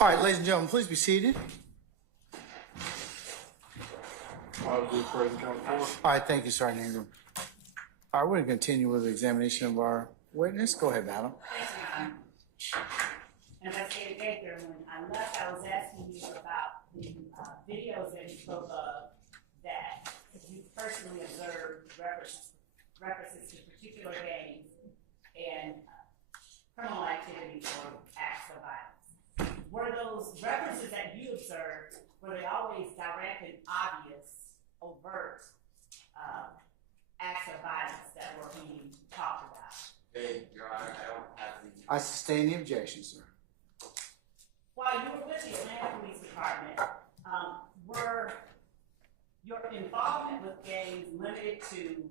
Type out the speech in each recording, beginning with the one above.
All right, ladies and gentlemen, please be seated. I'll do present count four. All right, thank you, Sergeant Ingram. All right, we're going to continue with the examination of our witness. Go ahead, madam. Thank you, Your Honor. Investigator Gaither, when I left, I was asking you about the videos that you spoke of that you personally observed references to particular gangs and criminal activity or acts of violence. Were those references that you observed, were they always direct and obvious, overt acts of violence that were being talked about? Hey, Your Honor, I don't have the... I sustain the objection, sir. While you were with the Atlanta Police Department, were your involvement with gangs limited to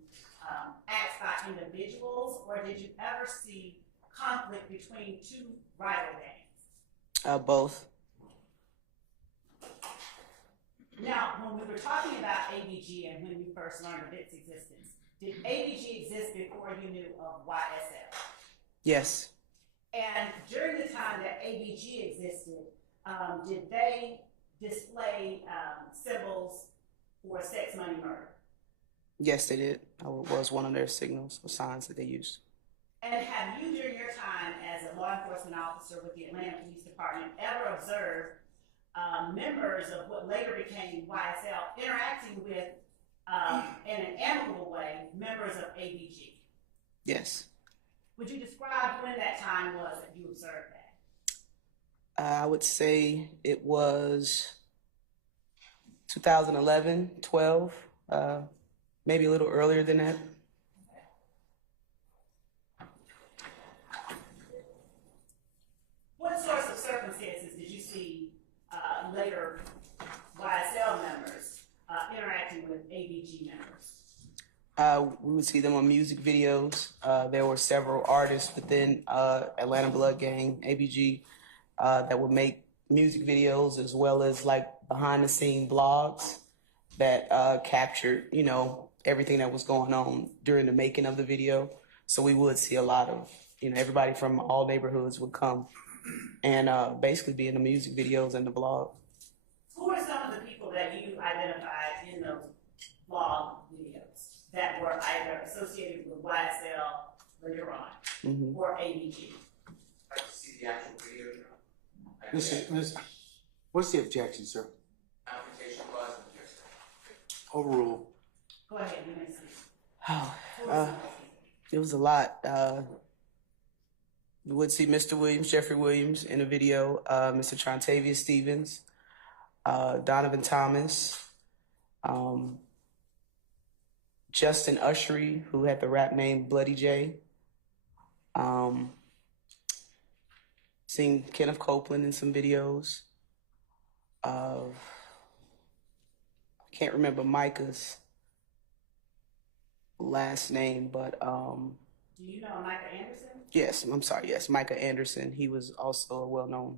acts by individuals, or did you ever see conflict between two rival gangs? Both. Now, when we were talking about ABG and when you first learned of its existence, did ABG exist before you knew of YSL? Yes. And during the time that ABG existed, did they display symbols for sex, money, murder? Yes, they did. I was one of their signals or signs that they used. And have you, during your time as a law enforcement officer with the Atlanta Police Department, ever observed members of what later became YSL interacting with, in an amicable way, members of ABG? Yes. Would you describe when that time was that you observed that? I would say it was 2011, 12, maybe a little earlier than that. What sorts of circumstances did you see later YSL members interacting with ABG members? We would see them on music videos. There were several artists within Atlanta Blood Gang, ABG, that would make music videos as well as like behind the scene blogs that captured, you know, everything that was going on during the making of the video. So we would see a lot of, you know, everybody from all neighborhoods would come and basically be in the music videos and the blog. Who are some of the people that you identified in those blog videos that were either associated with YSL later on or ABG? I'd like to see the actual video. What's the objection, sir? Application was an objection. Overruled. Go ahead, you may see. It was a lot. You would see Mr. Williams, Jeffery Williams in a video, Mr. Trontavious Stevens, Donovan Thomas, Justin Ushery, who had the rap name Bloody J. Seen Kenneth Copeland in some videos. I can't remember Micah's last name, but Do you know Micah Anderson? yes, I'm sorry, yes, Micah Anderson. He was also a well-known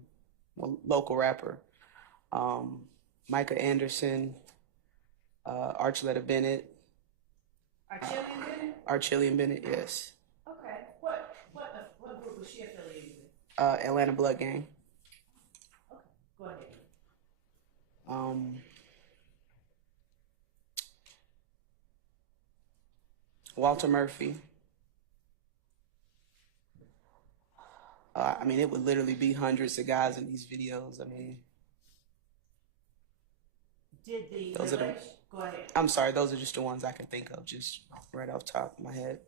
local rapper. Micah Anderson, Archuleta Bennett. Archillian Bennett? Archillian Bennett, yes. Okay. What group was she affiliated with? Atlanta Blood Gang. Okay, go ahead. Walter Murphy. I mean, it would literally be hundreds of guys in these videos. I mean, Did the those are the, go ahead. I'm sorry, those are just the ones I can think of, just right off the top of my head.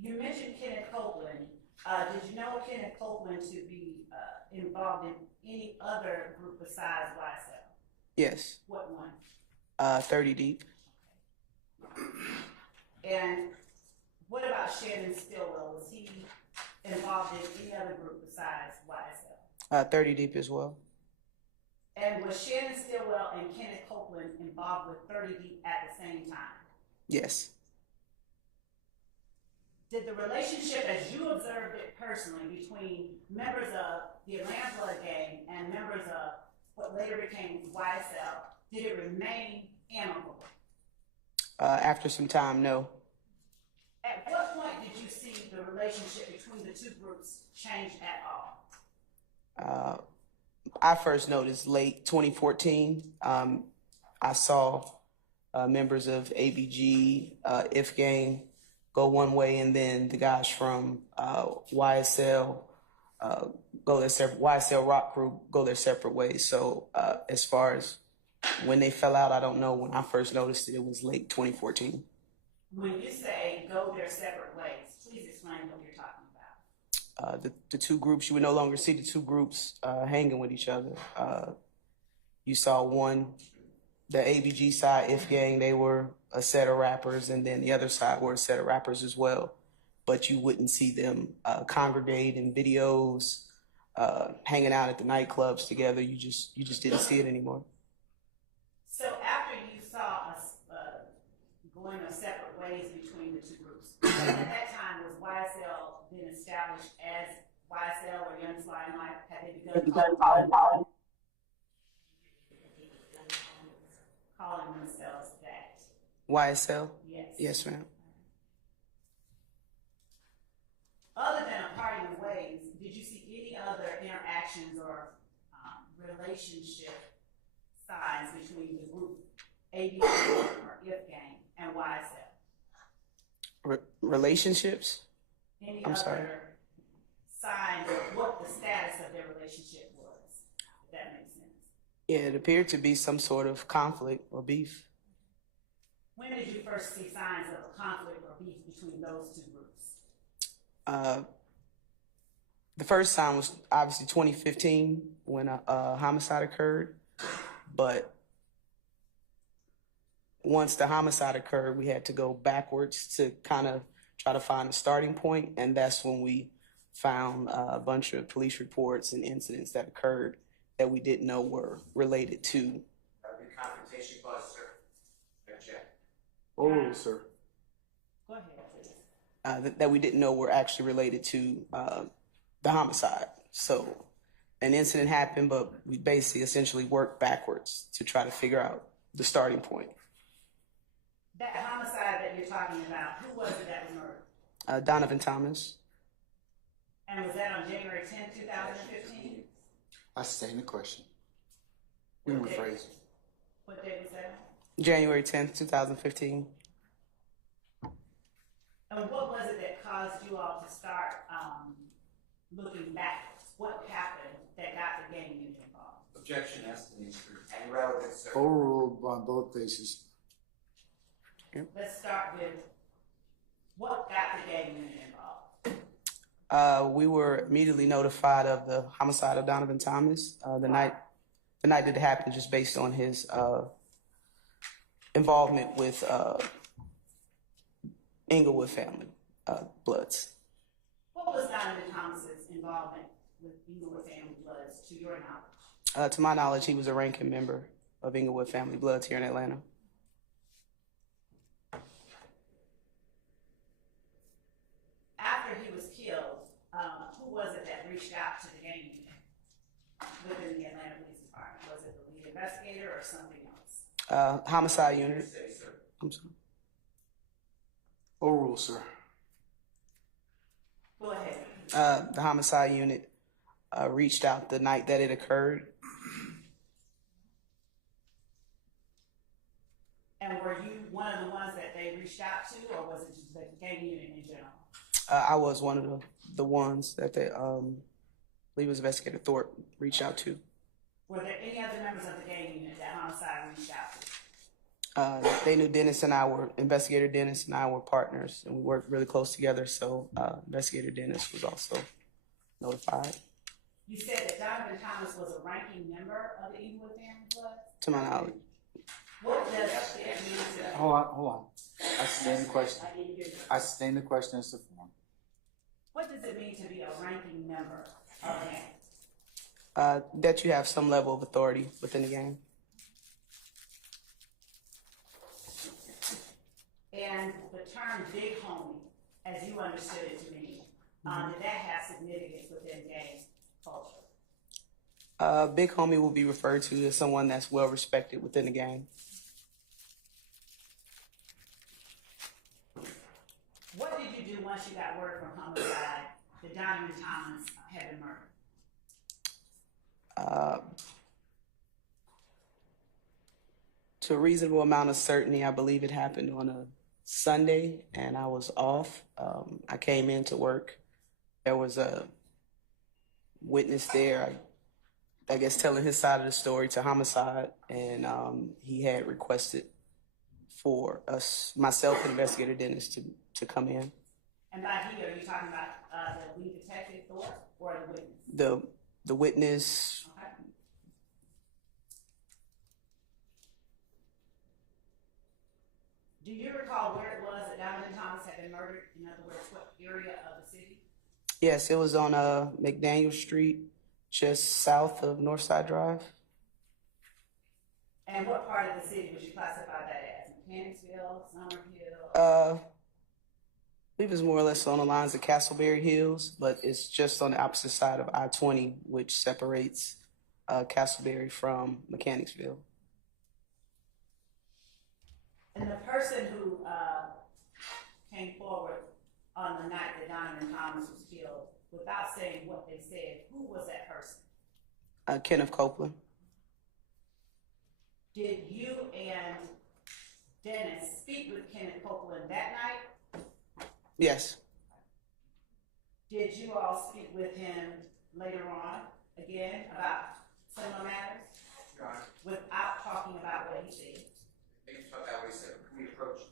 You mentioned Kenneth Copeland. Did you know Kenneth Copeland to be involved in any other group besides YSL? Yes. What one? 30 Deep. And what about Shannon Stillwell? Was he involved in any other group besides YSL? 30 Deep as well. And was Shannon Stillwell and Kenneth Copeland involved with 30 Deep at the same time? Yes. Did the relationship, as you observed it personally, between members of the Atlanta Blood Gang and members of what later became YSL, did it remain amicable? After some time, no. At what point did you see the relationship between the two groups change at all? I first noticed late 2014. I saw members of ABG, If Gang go one way, and then the guys from YSL go their separate YSL Rock Crew go their separate ways. So as far as when they fell out, I don't know. When I first noticed it, it was late 2014. When you say go their separate ways, please explain what you're talking about. The two groups, you would no longer see the two groups hanging with each other. You saw one, the ABG side, If Gang, they were a set of rappers, and then the other side were a set of rappers as well. But you wouldn't see them congregate in videos, hanging out at the nightclubs together. You just didn't see it anymore. So after you saw us going our separate ways between the two groups, at that time was YSL been established as YSL or Young Fly and Life? Had they begun calling themselves that? YSL? Yes. Yes, ma'am. Other than a parting of ways, did you see any other interactions or relationship signs between the group ABG or If Gang and YSL? Relationships? Any I'm other sorry. signs of what the status of their relationship was? If that makes sense. Yeah, it appeared to be some sort of conflict or beef. When did you first see signs of a conflict or beef between those two groups? The first sign was obviously 2015 when a homicide occurred, but once the homicide occurred, we had to go backwards to kind of try to find a starting point, and that's when we found a bunch of police reports and incidents that occurred that we didn't know were related to. The confrontation clause, sir. Object. Oral, sir. Go ahead, please. That we didn't know were actually related to the homicide. So an incident happened, but we basically essentially worked backwards to try to figure out the starting point. That homicide that you're talking about, who was it that was murdered? Donovan Thomas. And was that on January 10th, 2015? I sustain the question. We can rephrase it. What date was that? January 10th, 2015. And what was it that caused you all to start looking backwards? What happened that got the gang unit involved? Objection as to the instrument. And relevant, sir. Overruled on both bases. Let's start with what got the gang unit involved. We were immediately notified of the homicide of Donovan Thomas the night that it happened, just based on his involvement with Inglewood family Bloods. What was Donovan Thomas's involvement with Inglewood family Bloods, to your knowledge? To my knowledge, he was a ranking member of Inglewood family Bloods here in Atlanta. After he was killed, who was it that reached out to the gang unit within the Atlanta Police Department? Was it the lead investigator or something else? Homicide unit. I'm sorry. Overruled, sir. Go ahead. The homicide unit reached out the night that it occurred. And were you one of the ones that they reached out to, or was it just the gang unit in general? I was one of the ones that they, I believe it was Investigator Thorpe, reached out to. Were there any other members of the gang unit that homicide reached out to? They knew Dennis and I were, Investigator Dennis and I were partners, and we worked really close together, so Investigator Dennis was also notified. You said that Donovan Thomas was a ranking member of the Inglewood family Bloods? To my knowledge. What does it mean to... Hold on. I sustain the question. I sustain the question as to form. What does it mean to be a ranking member of a gang? That you have some level of authority within the gang. And the term big homie, as you understood it to mean, did that have significance within gang culture? Big homie will be referred to as someone that's well respected within the gang. What did you do once you got word from Homicide that Donovan Thomas had been murdered? Uh, to a reasonable amount of certainty, I believe it happened on a Sunday, and I was off. I came into work. There was a witness there, I guess, telling his side of the story to Homicide, and he had requested for us, myself and investigator Dennis, to come in. And by he, are you talking about the lead detective Thorpe or the witness? The witness. Okay. Do you recall where it was that Donovan Thomas had been murdered? In other words, what area of the city? Yes, it was on McDaniel Street, just south of Northside Drive. And what part of the city would you classify that as? Mechanicsville, Summerhill? I believe it's more or less on the lines of Castleberry Hills, but it's just on the opposite side of I-20, which separates Castleberry from Mechanicsville. And the person who came forward on the night that Donovan Thomas was killed, without saying what they said, who was that person? Kenneth Copeland. Did you and Dennis speak with Kenneth Copeland that night? Yes. Did you all speak with him later on, again, about similar matters? Your Honor, Without talking about what he said? maybe talk about what he said. Can we approach?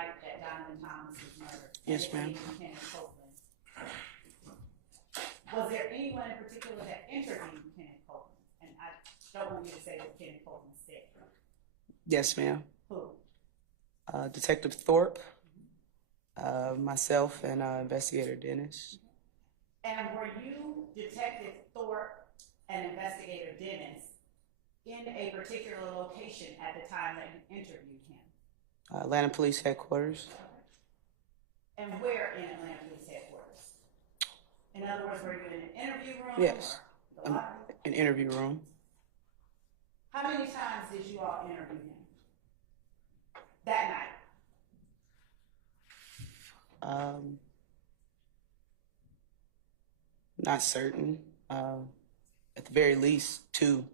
night that Donovan Thomas was murdered. Yes, and ma'am. Lieutenant Copeland. Was there anyone in particular that interviewed Lieutenant Copeland? And I don't want you to say what Lieutenant Copeland said. Yes, ma'am. Who? Detective Thorpe, myself, and Investigator Dennis. And were you Detective Thorpe and Investigator Dennis in a particular location at the time that you interviewed him? Atlanta Police Headquarters. And where in Atlanta Police Headquarters? In other words, were you in an interview room? Yes. Or the locker room? An interview room. How many times did you all interview him that night? Not certain. At the very least, 2.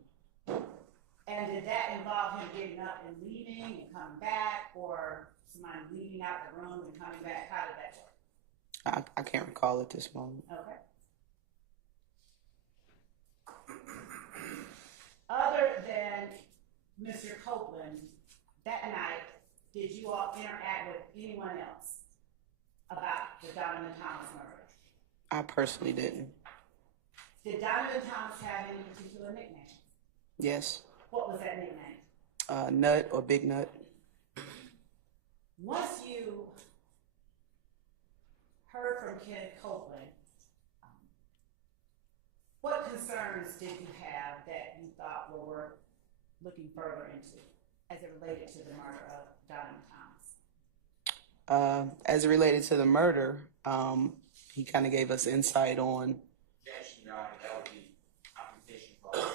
And did that involve him getting up and leaving and coming back, or somebody leaving out the room and coming back? How did that work? I can't recall at this moment. Okay. Other than Mr. Copeland, that night, did you all interact with anyone else about the Donovan Thomas murder? I personally didn't. Did Donovan Thomas have any particular nickname? Yes. What was that nickname? Nut or Big Nut. Once you heard from Kenneth Copeland, what concerns did you have that you thought were worth looking further into as it related to the murder of Donovan Thomas? As it related to the murder, he kind of gave us insight on. Objection, Your Honor, that would be confrontation clause.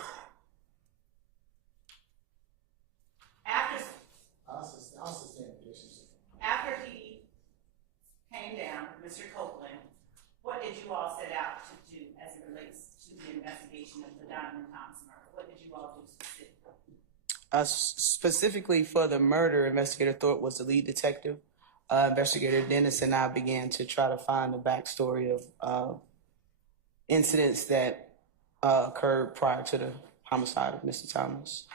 After he came down, Mr. Copeland, what did you all set out to do as it relates to the investigation of the Donovan Thomas murder? What did you all do specifically? Specifically for the murder, Investigator Thorpe was the lead detective. Investigator Dennis and I began to try to find the backstory of incidents that occurred prior to the homicide of Mr. Thomas.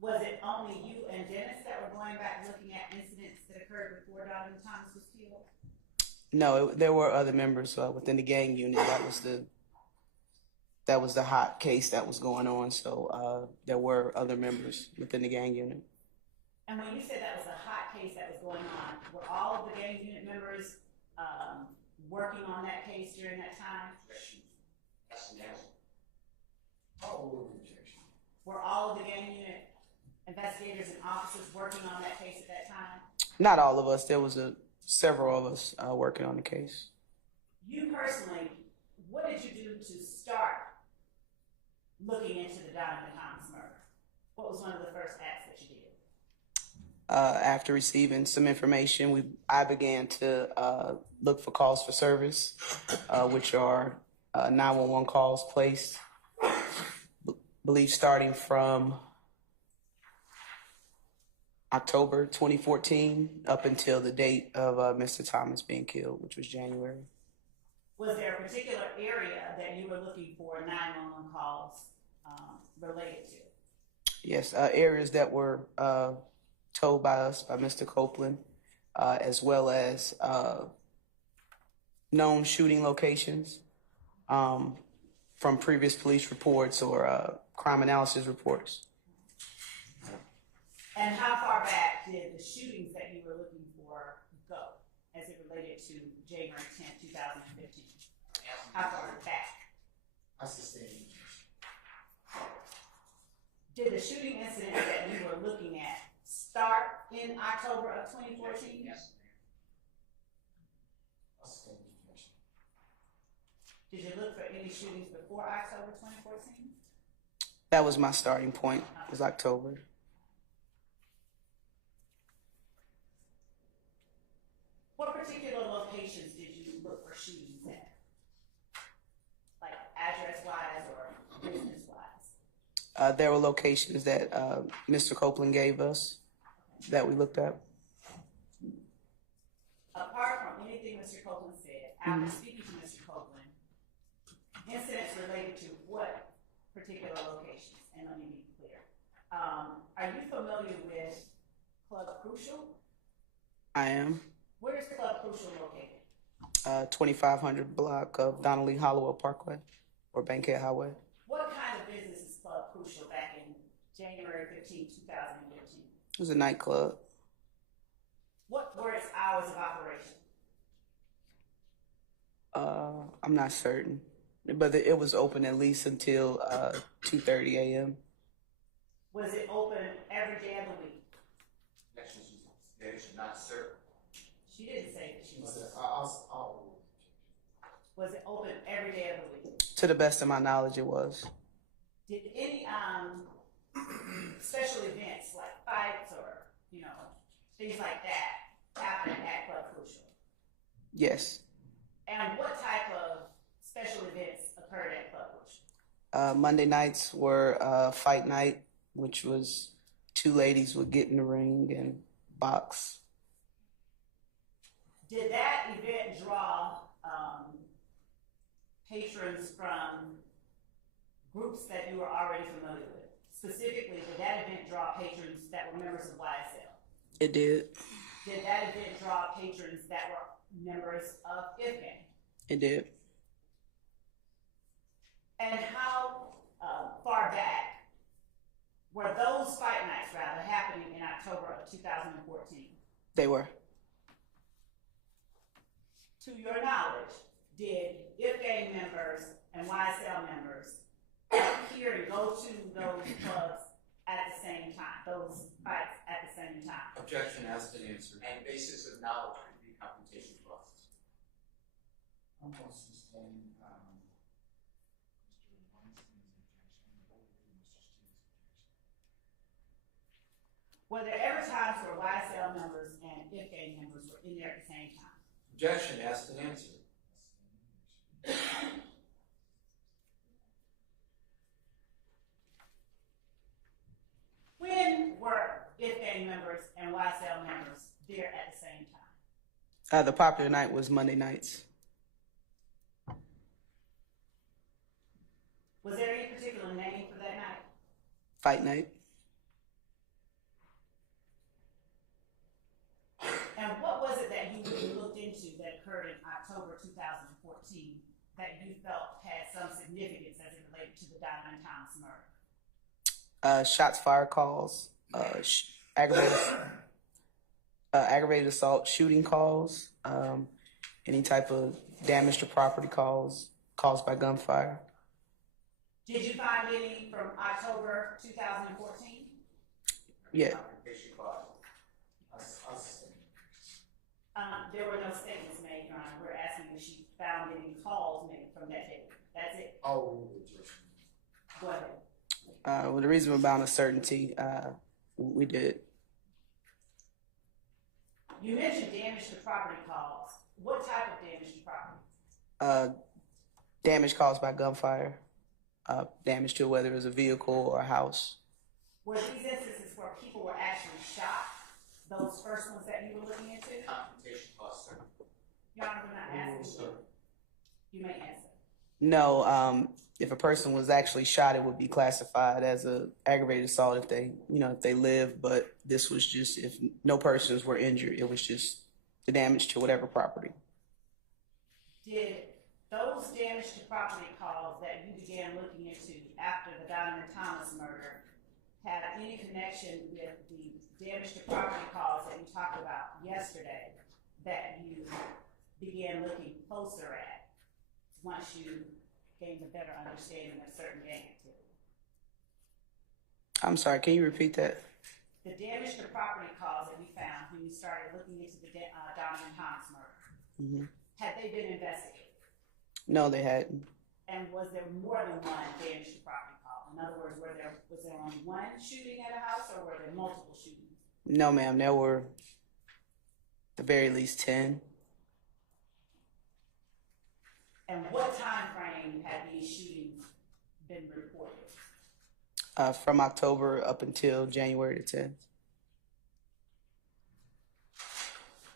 Was it only you and Dennis that were going back looking at incidents that occurred before Donovan Thomas was killed? No, there were other members within the gang unit. That was the hot case that was going on. So there were other members within the gang unit. And when you said that was a hot case that was going on, were all of the gang unit members working on that case during that time? Yes, and yes. Were all of the gang unit investigators and officers working on that case at that time? Not all of us. There was several of us working on the case. You personally, what did you do to start looking into the Donovan Thomas murder? What was one of the first acts that you did? After receiving some information, I began to look for calls for service, which are 911 calls placed, believe starting from October 2014 up until the date of Mr. Thomas being killed, which was January. Was there a particular area that you were looking for 911 calls related to? Yes, areas that were told by us, by Mr. Copeland, as well as known shooting locations from previous police reports or crime analysis reports. And how far back did the shootings that you were looking for go as it related to January 10th, 2015? How far back? Did the shooting incident that you were looking at start in October of 2014? Yes, Did you look for any shootings before October 2014? That was my starting point, was October. What particular locations did you look for shootings at? Like address-wise or business-wise? There were locations that Mr. Copeland gave us that we looked at. Apart from anything Mr. Copeland said, after speaking to Mr. Copeland, incidents related to what particular locations? And let me be clear. Are you familiar with Club Crucial? I am. Where is Club Crucial located? 2500 block of Donnelly Hollowell Parkway or Bankhead Highway. What kind of business is Club Crucial back in January 15, 2015? It was a nightclub. What were its hours of operation? I'm not certain, but it was open at least until 2:30 a.m. Was it open every day of the week? Objection, they should not serve. She didn't say that she was. I'll Was it open every day of the week? To the best of my knowledge, it was. Did any special events like fights or things like that happen at Club Crucial? Yes. And what type of special events occurred at Club Crucial? Monday nights were fight night, which was two ladies would get in the ring and box. Did that event draw patrons from groups that you were already familiar with? Specifically, did that event draw patrons that were members of YSL? It did. Did that event draw patrons that were members of IFGAN? It did. And how far back were those fight nights, rather, happening in October of 2014? They were. To your knowledge, did IFGAN members and YSL members appear and go to those clubs at the same time, those fights at the same time? Objection asked and answered. And basis of knowledge could be computation costs. I'm going to sustain Mr. Were there ever times where YSL members and IFGAN members were in there at the same time? Objection asked and answered. When were IFGAN members and YSL members there at the same time? The popular night was Monday nights. Was there any particular name for that night? Fight night. And what was it that you really looked into that occurred in October 2014 that you felt had some significance as it related to the Diamond Thomas murder? Shots fired calls, aggravated assault, shooting calls, any type of damage to property calls caused by gunfire. Did you find any from October 2014? Yeah. Computation costs. There were no statements made, Your Honor. We're asking if she found any calls made from that date. That's it. Oh, Go ahead. With a reasonable amount of certainty, we did. You mentioned damage to property calls. What type of damage to property? Damage caused by gunfire, damage to whether it was a vehicle or a house. Were these instances where people were actually shot? Those first ones that you were looking into? Computation costs, sir. Your Honor, we're not asking you. You may answer. No, if a person was actually shot, it would be classified as a aggravated assault if they live. But this was just if no persons were injured, it was just the damage to whatever property. Did those damage to property calls that you began looking into after the Donovan Thomas murder have any connection with the damage to property calls that you talked about yesterday that you began looking closer at once you gained a better understanding of certain gang activity? I'm sorry, can you repeat that? The damage to property calls that we found when you started looking into the Donovan Thomas murder, had they been investigated? No, they hadn't. And was there more than one damage to property call? In other words, was there only one shooting at a house or were there multiple shootings? No, ma'am, there were at the very least 10. And what time frame had these shootings been reported? From October up until January the 10th.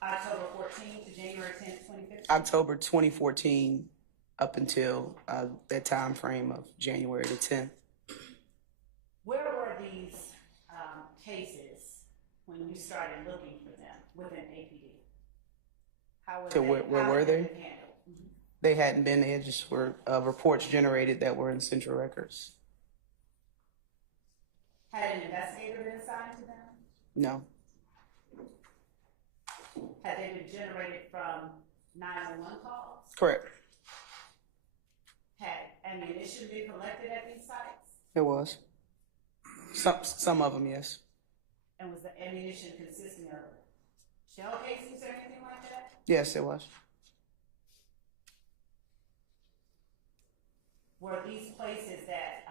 October 14th to January 10th, 2015? October 2014 up until that time frame of January the 10th. Where were these cases when you started looking for them within APD? How were To they, where how were had they? been handled? Mhm. They hadn't been. They just were reports generated that were in central records. Had an investigator been assigned to them? No. Had they been generated from 911 calls? Correct. Had ammunition been collected at these sites? It was. Some of them, yes. And was the ammunition consisting of shell casings or anything like that? Yes, it was. Were these places that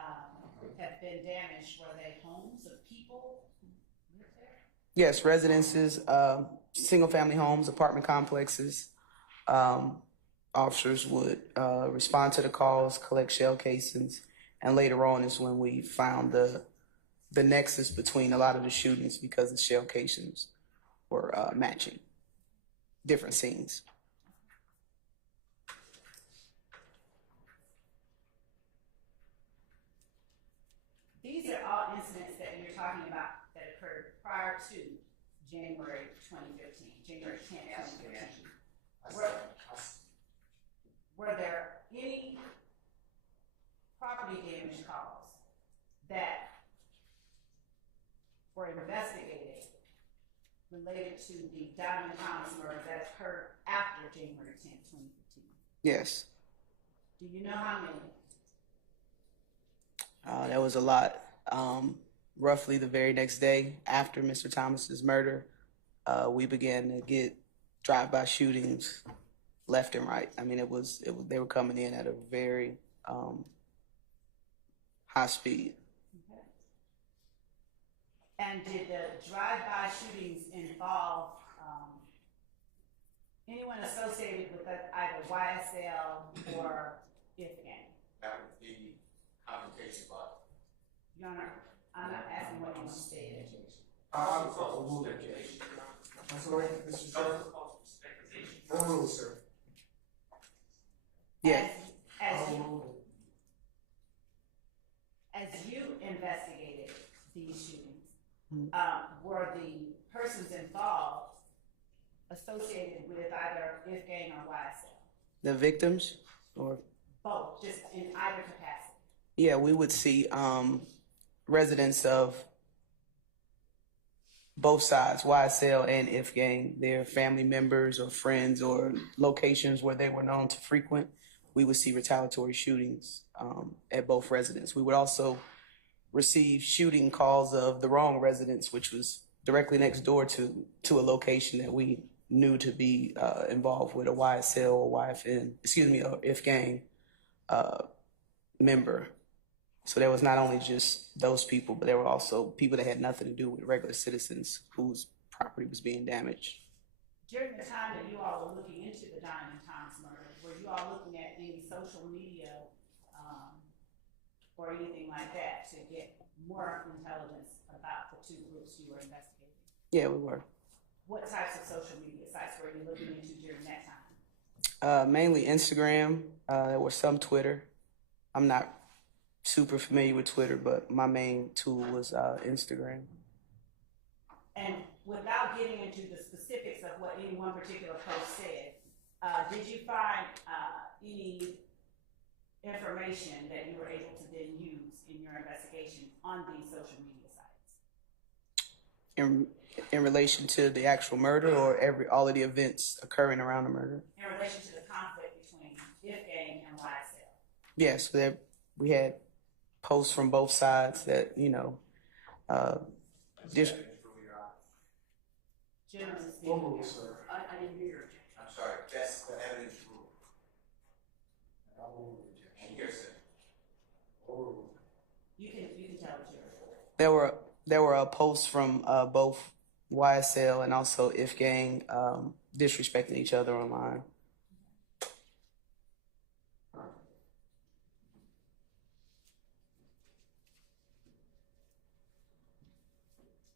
have been damaged, were they homes of people who lived there? Yes, residences, single-family homes, apartment complexes. Officers would respond to the calls, collect shell casings, and later on is when we found the nexus between a lot of the shootings because the shell casings were matching different scenes. These are all incidents that you're talking about that occurred prior to January 2015, January 10th, 2015. Were there any property damage calls that were investigated related to the Diamond Thomas murder that occurred after January 10th, 2015? Yes. Do you know how many? That was a lot. Roughly the very next day after Mr. Thomas's murder, we began to get drive-by shootings left and right. I mean, they were coming in at a very high speed. Okay. And did the drive-by shootings involve anyone associated with either YSL or IF gang? That would be confrontation clause. Your Honor, I'm not asking what you said. I'm sorry, Mr. Chair. Overruled, sir. Yeah. As you investigated these shootings, were the persons involved associated with either IF gang or YSL? The victims, or Both, just in either capacity. yeah, we would see residents of both sides, YSL and IF gang, their family members or friends or locations where they were known to frequent. We would see retaliatory shootings at both residents. We would also receive shooting calls of the wrong residents, which was directly next door to a location that we knew to be involved with a YSL or or IF gang member. So there was not only just those people, but there were also people that had nothing to do with regular citizens whose property was being damaged. During the time that you all were looking into the Diamond Thomas murder, were you all looking at any social media or anything like that to get more intelligence about the two groups you were investigating? Yeah, we were. What types of social media sites were you looking into during that time? Mainly Instagram. There was some Twitter. I'm not super familiar with Twitter, but my main tool was Instagram. And without getting into the specifics of what any one particular post said, did you find any information that you were able to then use in your investigation on these social media sites? In relation to the actual murder, or all of the events occurring around the murder? In relation to the conflict between IF gang and YSL? Yes, we had posts from both sides that, Generally Overruled, speaking. sir. I didn't hear you. I'm sorry, that's the evidence rule. Overruled. And you're saying, Overruled. You can tell the jury. there were posts from both YSL and also IF gang disrespecting each other online.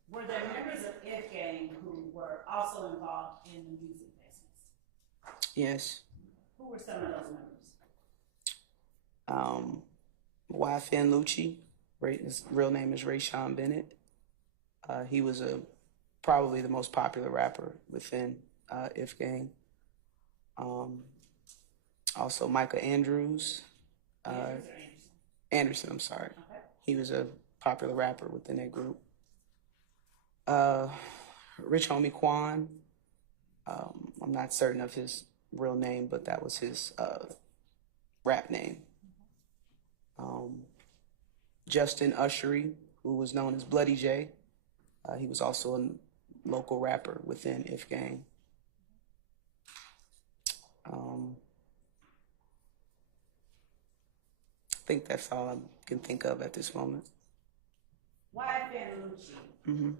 Were there members of IF gang who were also involved in the music business? Yes. Who were some of those members? YFN Lucci, his real name is Rayshawn Bennett. He was a probably the most popular rapper within If Gang. Also Micah Andrews. Anderson, I'm sorry. Okay. He was a popular rapper within that group. Rich Homie Quan. I'm not certain of his real name, but that was his rap name. Justin Ushery, who was known as Bloody J. He was also a local rapper within If Gang. I think that's all I can think of at this moment. YSL. Mm-hmm.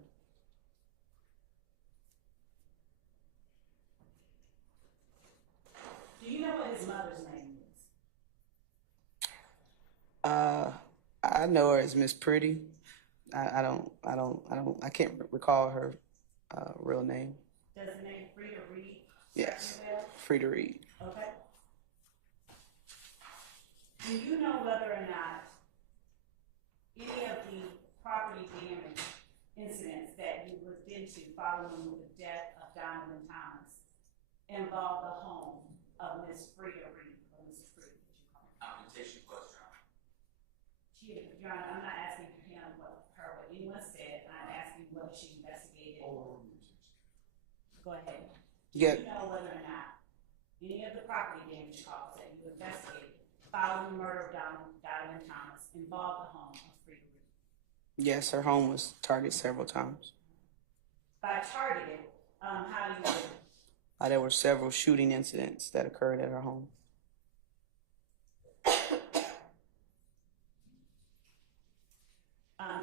Do you know what his mother's name is? I know her as Miss Pretty. I can't recall her real name. Does the name Frida Reed? Yes, ring a bell? Frida Reed. Okay. Do you know whether or not any of the property damage incidents that you looked into following the death of Donovan Thomas involved the home of Miss Frida Reed, or Mrs. Reed, as you call her? Computation question. Your Honor, I'm not asking for him what anyone said. I'm asking whether she investigated. Go ahead. Yeah. Do you know whether or not any of the property damage calls that you investigated following the murder of Donovan Thomas involved the home of Frida Reed? Yes, her home was targeted several times. By targeted, how do you know? There were several shooting incidents that occurred at her home.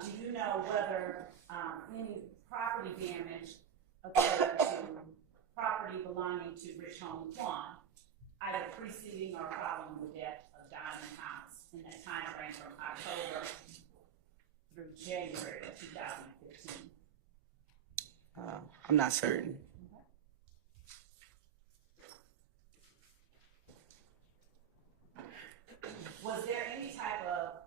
Do you know whether any property damage occurred to property belonging to Rich Homie Quan, either preceding or following the death of Donovan Thomas in that time frame from October through January of 2015? I'm not certain. Was there any type of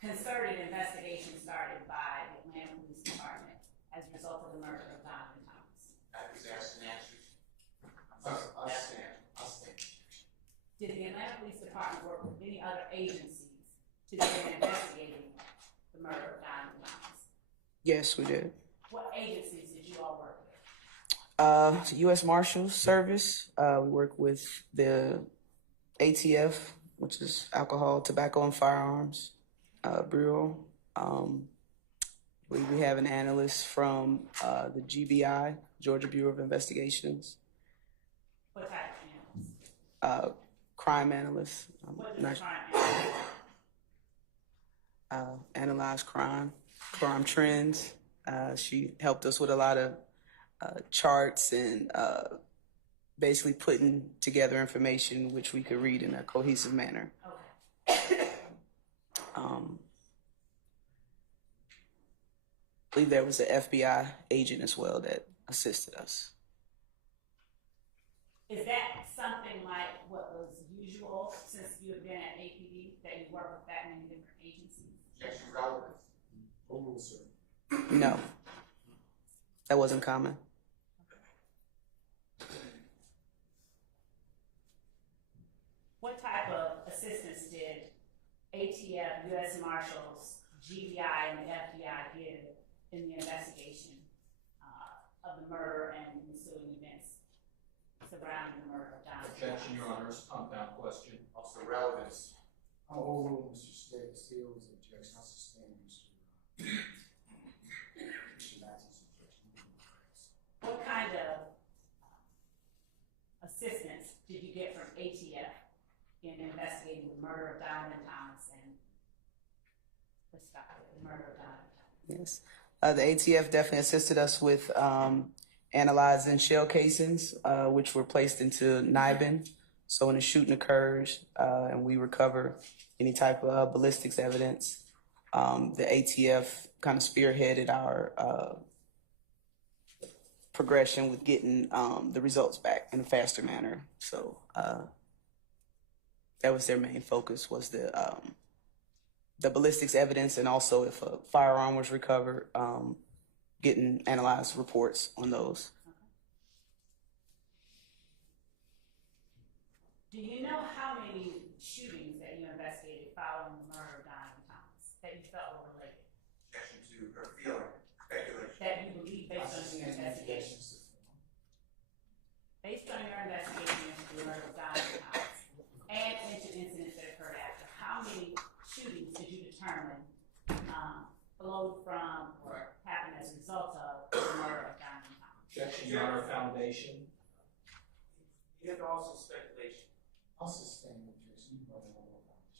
concerted investigation started by the Atlanta Police Department as a result of the murder of Donovan Thomas? That was asked and answered. Did the Atlanta Police Department work with any other agencies to begin investigating the murder of Donovan Thomas? Yes, we did. What agencies did you all work with? U.S. Marshals Service. We work with the ATF, which is Alcohol, Tobacco, and Firearms Bureau. We have an analyst from the GBI, Georgia Bureau of Investigations. What type of analysts? Crime analyst. What does crime analyst? Analyze crime trends. She helped us with a lot of charts and basically putting together information which we could read in a cohesive manner. Okay. I believe there was an FBI agent as well that assisted us. Is that something like what was usual since you have been at APD, that you work with that many different agencies? Objection relevant. Overruled, sir. No, that wasn't common. What type of assistance did ATF, U.S. Marshals, GBI, and the FBI give in the investigation of the murder and ensuing events surrounding the murder of Donovan? Objection, Your Honor's compound question. Also relevance. I'll overrule Mr. Steele's objection. I'll sustain Mr. Matthews' objection. What kind of assistance did you get from ATF in investigating the murder of Donovan Thomas and the murder of Donovan Thomas? Yes. The ATF definitely assisted us with analyzing shell casings, which were placed into NIBIN. So when a shooting occurs and we recover any type of ballistics evidence, the ATF kind of spearheaded our progression with getting the results back in a faster manner. So that was their main focus, was the ballistics evidence, and also if a firearm was recovered, getting analyzed reports on those. Do you know how many shootings that you investigated following the murder of Donovan Thomas that you felt were related? Objection to her feeling, speculation. That you believe based on your investigation? Based on your investigation into the murder of Donovan Thomas and into incidents that occurred after, how many shootings did you determine flowed from or happened as a result of the murder of Donovan Thomas? Objection, Your Honor, foundation. You have also speculation. I'll sustain the objection. You might have a little knowledge.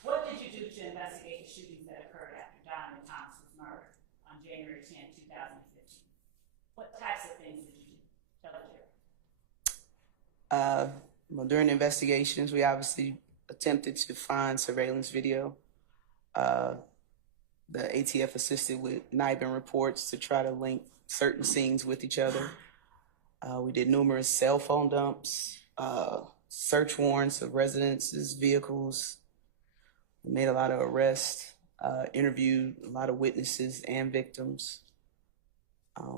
What did you do to investigate the shootings that occurred after Donovan Thomas was murdered on January 10, 2015? What types of things did you do? Tell the jury. Well, during the investigations, we obviously attempted to find surveillance video. The ATF assisted with NIBIN reports to try to link certain scenes with each other. We did numerous cell phone dumps, search warrants of residences, vehicles. We made a lot of arrests, interviewed a lot of witnesses and victims. I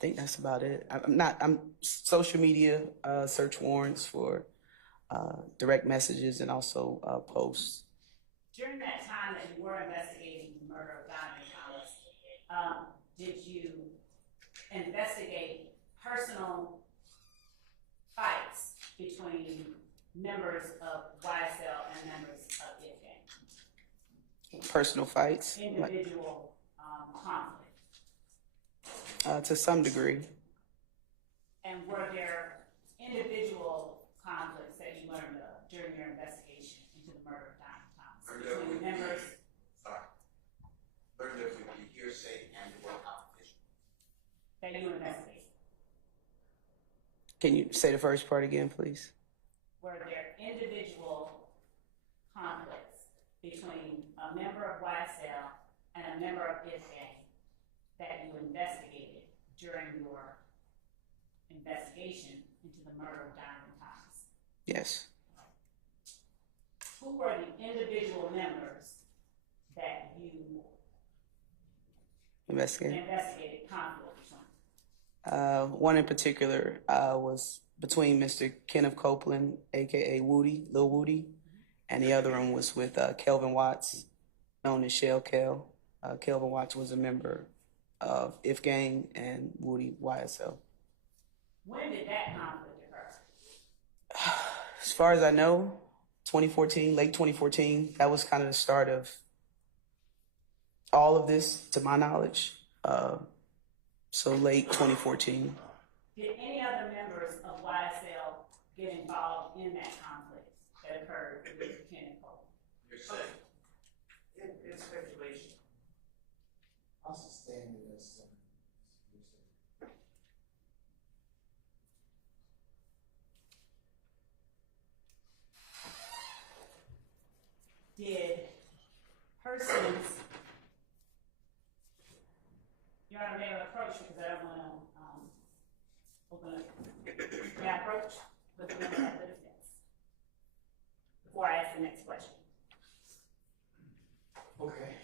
think that's about it. I'm social media search warrants for direct messages and also posts. During that time that you were investigating the murder of Donovan Thomas, did you investigate personal fights between members of YSL and members of IT Gang? Personal fights? Individual conflict. To some degree. And were there individual conflicts that you learned of during your investigation into the murder of Donovan Thomas? Between members? Learned there would be hearsay and or competition. That you investigated? Can you say the first part again, please? Were there individual conflicts between a member of YSL and a member of IT Gang that you investigated during your investigation into the murder of Donovan Thomas? Yes. Who were the individual members that you investigated conflict between? One in particular was between Mr. Kenneth Copeland, aka Woody, Lil Woody, and the other one was with Kelvin Watts, known as Shell Kel. Kelvin Watts was a member of If Gang and Woody YSL. When did that conflict occur? As far as I know, 2014, late 2014, that was kind of the start of all of this, to my knowledge. So late 2014. Did any other members of YSL get involved in that conflict that occurred with Mr. Kenneth Copeland? You're saying? It's speculation. I'll sustain the rest. Did persons, Your Honor, may I approach because I don't want to open up. May I approach with the member of the defense before I ask the next question? Okay.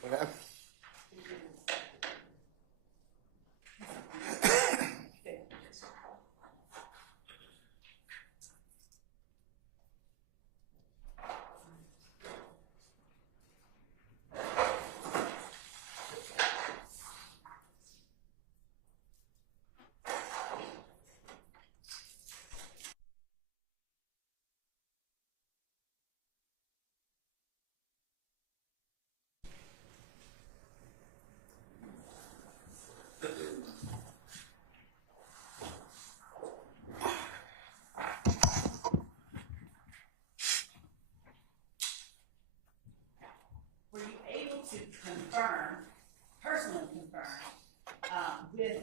What happened? Were you able to confirm, personally confirm, with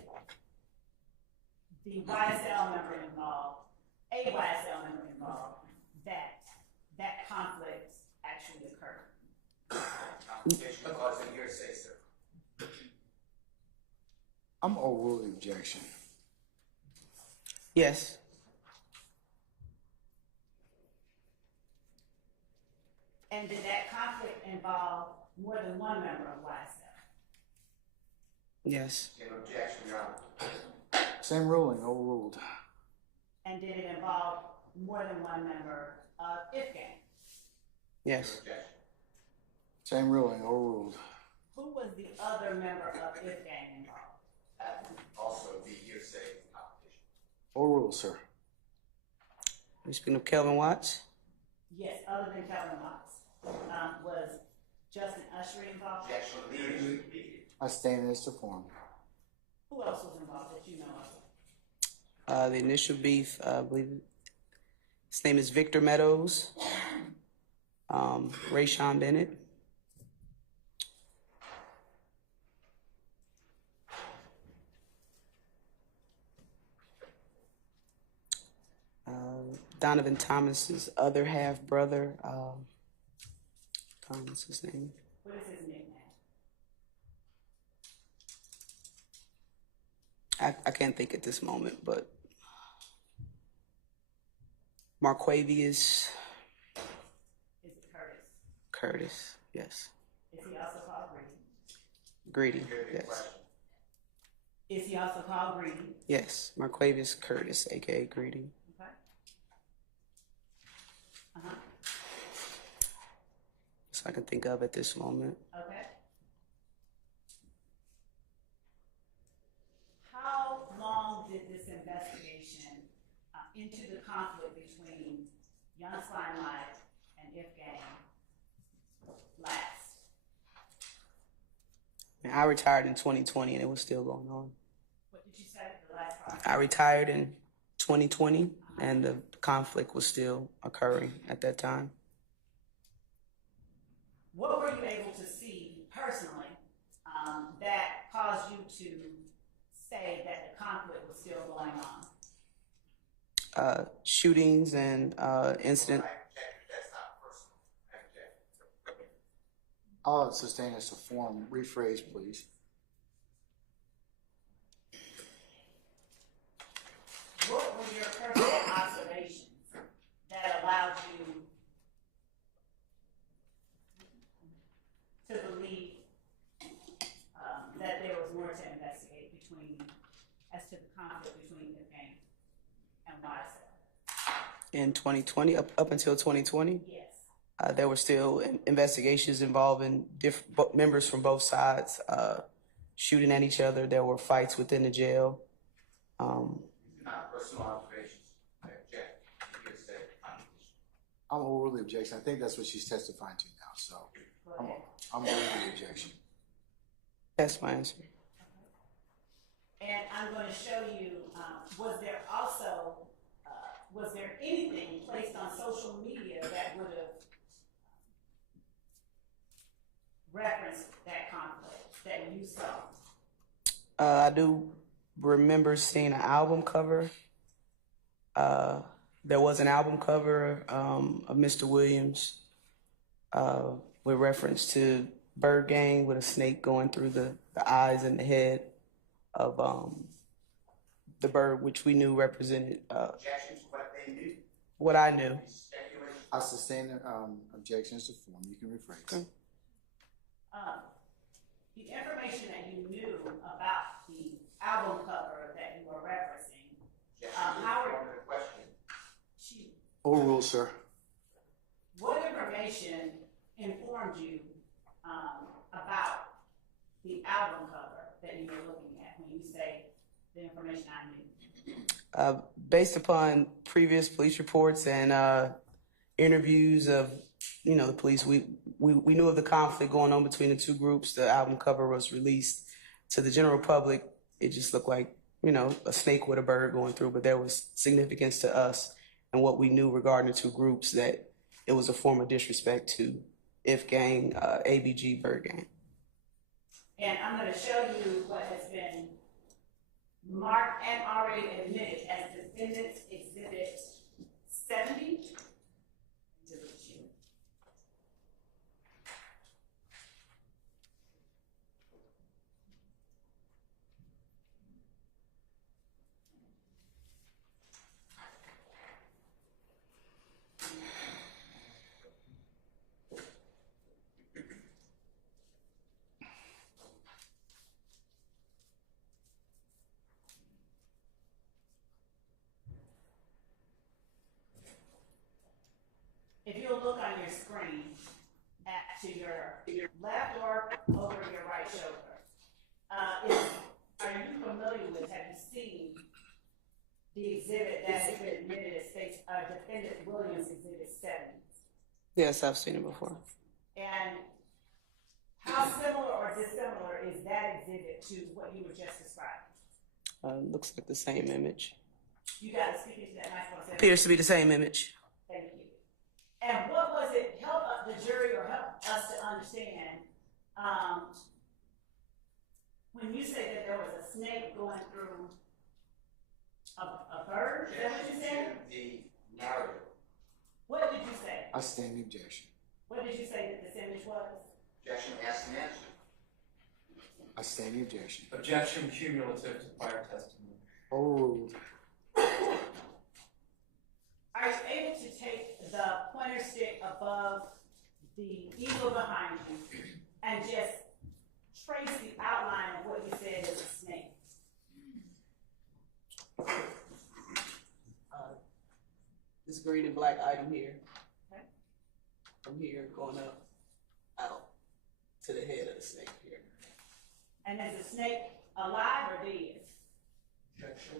the YSL member involved, a YSL member involved, that that conflict actually occurred? Objection clause in hearsay, sir. I'm overrule the objection. Yes. And did that conflict involve more than one member of YSL? Yes. Same objection, Your Honor. Same ruling, overruled. And did it involve more than one member of IFGAN? Yes. Objection. Same ruling, overruled. Who was the other member of IFGAN involved? Also the hearsay competition. Overruled, sir. We speaking of Kelvin Watts? Yes, other than Kelvin Watts. Was Justin Ushery involved? Objection legally. I stand as to form. Who else was involved that you know of? The initial beef, I believe his name is Victor Meadows, Rayshawn Bennett. Donovan Thomas's other half brother, what's his name? What is his nickname? I can't think at this moment, but Marquavius Is it Curtis? Curtis, yes. Is he also called Greedy? Greedy, yes. Is he also called Greedy? Yes, Marquavius Curtis, aka Greedy. Okay. Uh-huh. So I can think of at this moment. Okay. How long did this investigation into the conflict between Young Limelight and IFGAN last? I retired in 2020 and it was still going on. What did you say the last part? I retired in 2020 and the conflict was still occurring at that time. What were you able to see personally that caused you to say that the conflict was still going on? Shootings and incident. That's not personal. I object. I'll sustain as to form. Rephrase, please. What were your personal observations that allowed you to believe that there was more to investigate as to the conflict between the gang and YSL? In 2020, up until 2020, Yes. there were still investigations involving different members from both sides shooting at each other. There were fights within the jail. Not personal observations. I object. Hearsay competition. I'm overrule the objection. I think that's what she's testifying to now, so Go ahead. I'm overrule the objection. That's my answer. And I'm going to show you, was there anything placed on social media that would have referenced that conflict that you saw? I do remember seeing an album cover. There was an album cover of Mr. Williams with reference to Bird Gang with a snake going through the eyes and the head of the bird, which we knew represented Objections to what they knew. what I knew. Speculation. I sustain the objections to form. You can rephrase. Okay. The information that you knew about the album cover that you were referencing, Objection to Howard- form of the question. Overruled, sir. what information informed you about the album cover that you were looking at when you say the information I knew? Based upon previous police reports and interviews of, the police, we knew of the conflict going on between the two groups. The album cover was released to the general public. It just looked like, a snake with a bird going through, but there was significance to us and what we knew regarding the two groups, that it was a form of disrespect to If Gang, ABG, Bird Gang. And I'm going to show you what has been marked and already admitted as Defendant's Exhibit 70. If you'll look on your screen to your left or over your right shoulder, are you familiar with, have you seen the exhibit that has been admitted as Defendant Williams Exhibit 70? Yes, I've seen it before. And how similar or dissimilar is that exhibit to what you were just describing? Looks like the same image. You got to speak into that microphone. Appears to be the same image. Thank you. And what was it, help the jury or help us to understand, when you say that there was a snake going through a bird, is that what you said? Objection to the narrative. What did you say? I sustain the objection. What did you say that this image was? Objection asked and answered. I sustain the objection. Objection cumulative to prior testimony. Overruled. Are you able to take the pointer stick above the eagle behind you and just trace the outline of what you said is a snake? This green and black item here. Okay. From here going up, out to the head of the snake here. And is the snake alive or dead? Objection.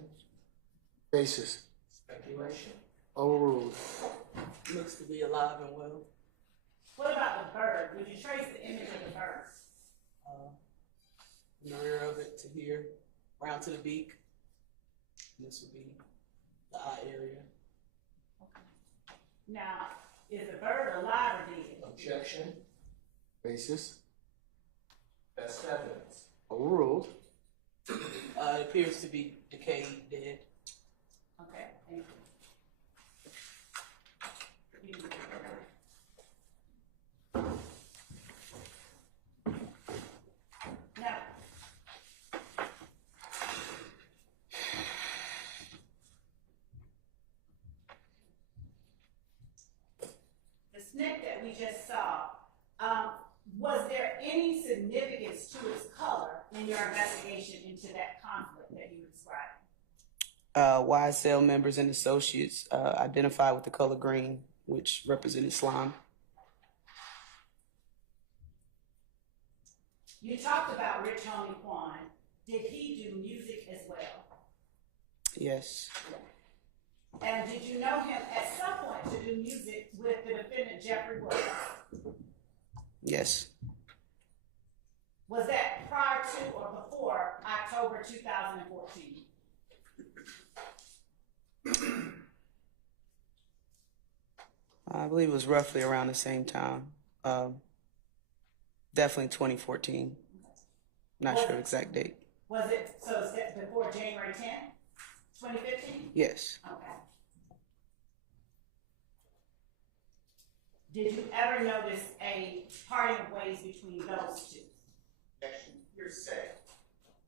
Basis. Speculation. Overruled. Looks to be alive and well. What about the bird? Would you trace the image of the bird? In the rear of it to here, round to the beak. And this would be the eye area. Now, is the bird alive or dead? Objection. Basis. Best evidence. Overruled. It appears to be decayed, dead. Okay, thank you. Now, the snake that we just saw, was there any significance to its color in your investigation into that conflict that you described? YSL members and associates identified with the color green, which represented slime. You talked about Rich Homie Quan. Did he do music as well? Yes. And did you know him at some point to do music with the defendant Jeffery Williams? Yes. Was that prior to or before October 2014? I believe it was roughly around the same time. Definitely 2014. Not sure the exact date. Was it, so is that before January 10th, 2015? Yes. Okay. Did you ever notice a parting of ways between those two? Objection. Hearsay.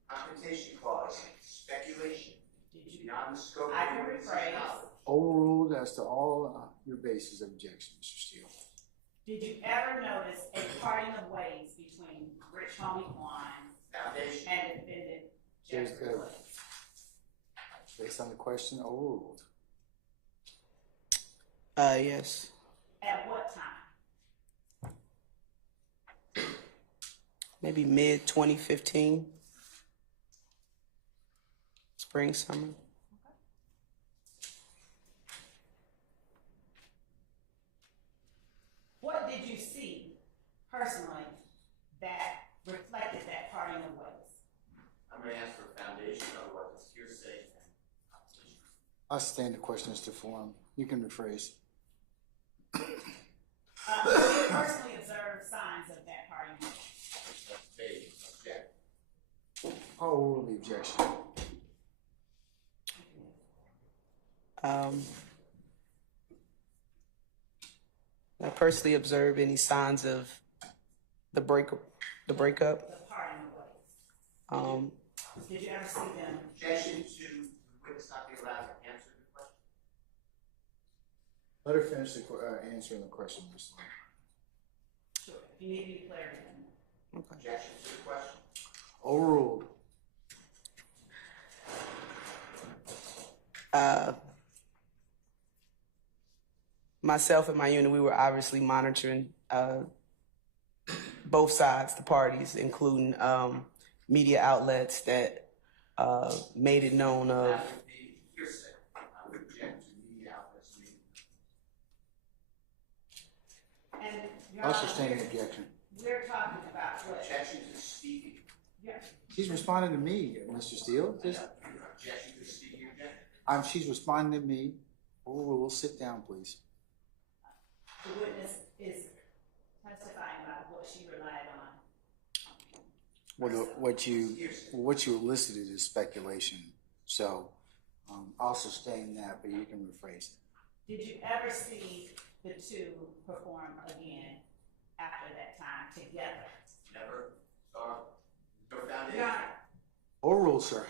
Confrontation clause. Speculation. Did beyond the scope of I can the witness's rephrase. knowledge. Overruled as to all your bases of objection, Mr. Steele. Did you ever notice a parting of ways between Rich Homie Quan Foundation. and defendant Jeffery Williams? Based on the question, overruled. Yes. At what time? Maybe mid 2015. Spring, summer. What did you see personally that reflected that parting of ways? I'm going to ask for a foundation, otherwise it's hearsay. I stand the question as to form. You can rephrase. Did you personally observe signs of that parting of ways? That's vague, object. I'll overrule the objection. I personally observe any signs of the breakup. The parting of ways. Um, Did you ever see them? Objection to the witness not be allowed to answer the question. Let her finish answering the question, Mr. Lee. Sure. If you need any clarity on that. okay. Objection to the question. Overruled. Myself and my unit, we were obviously monitoring both sides, the parties, including media outlets that made it known of. That would be hearsay. I would object to media outlets. And Your I'll Honor, sustain the objection. we're talking about what? Objection to speaking. Yeah. She's responding to me, Mr. Steele. Just, Objection to speaking objection. she's responding to me. Overruled. Sit down, please. The witness is testifying about what she relied on. What you elicited is speculation. So I'll sustain that, but you can rephrase it. Did you ever see the two perform again after that time together? Never saw no foundation. Your Honor, Overruled, sir.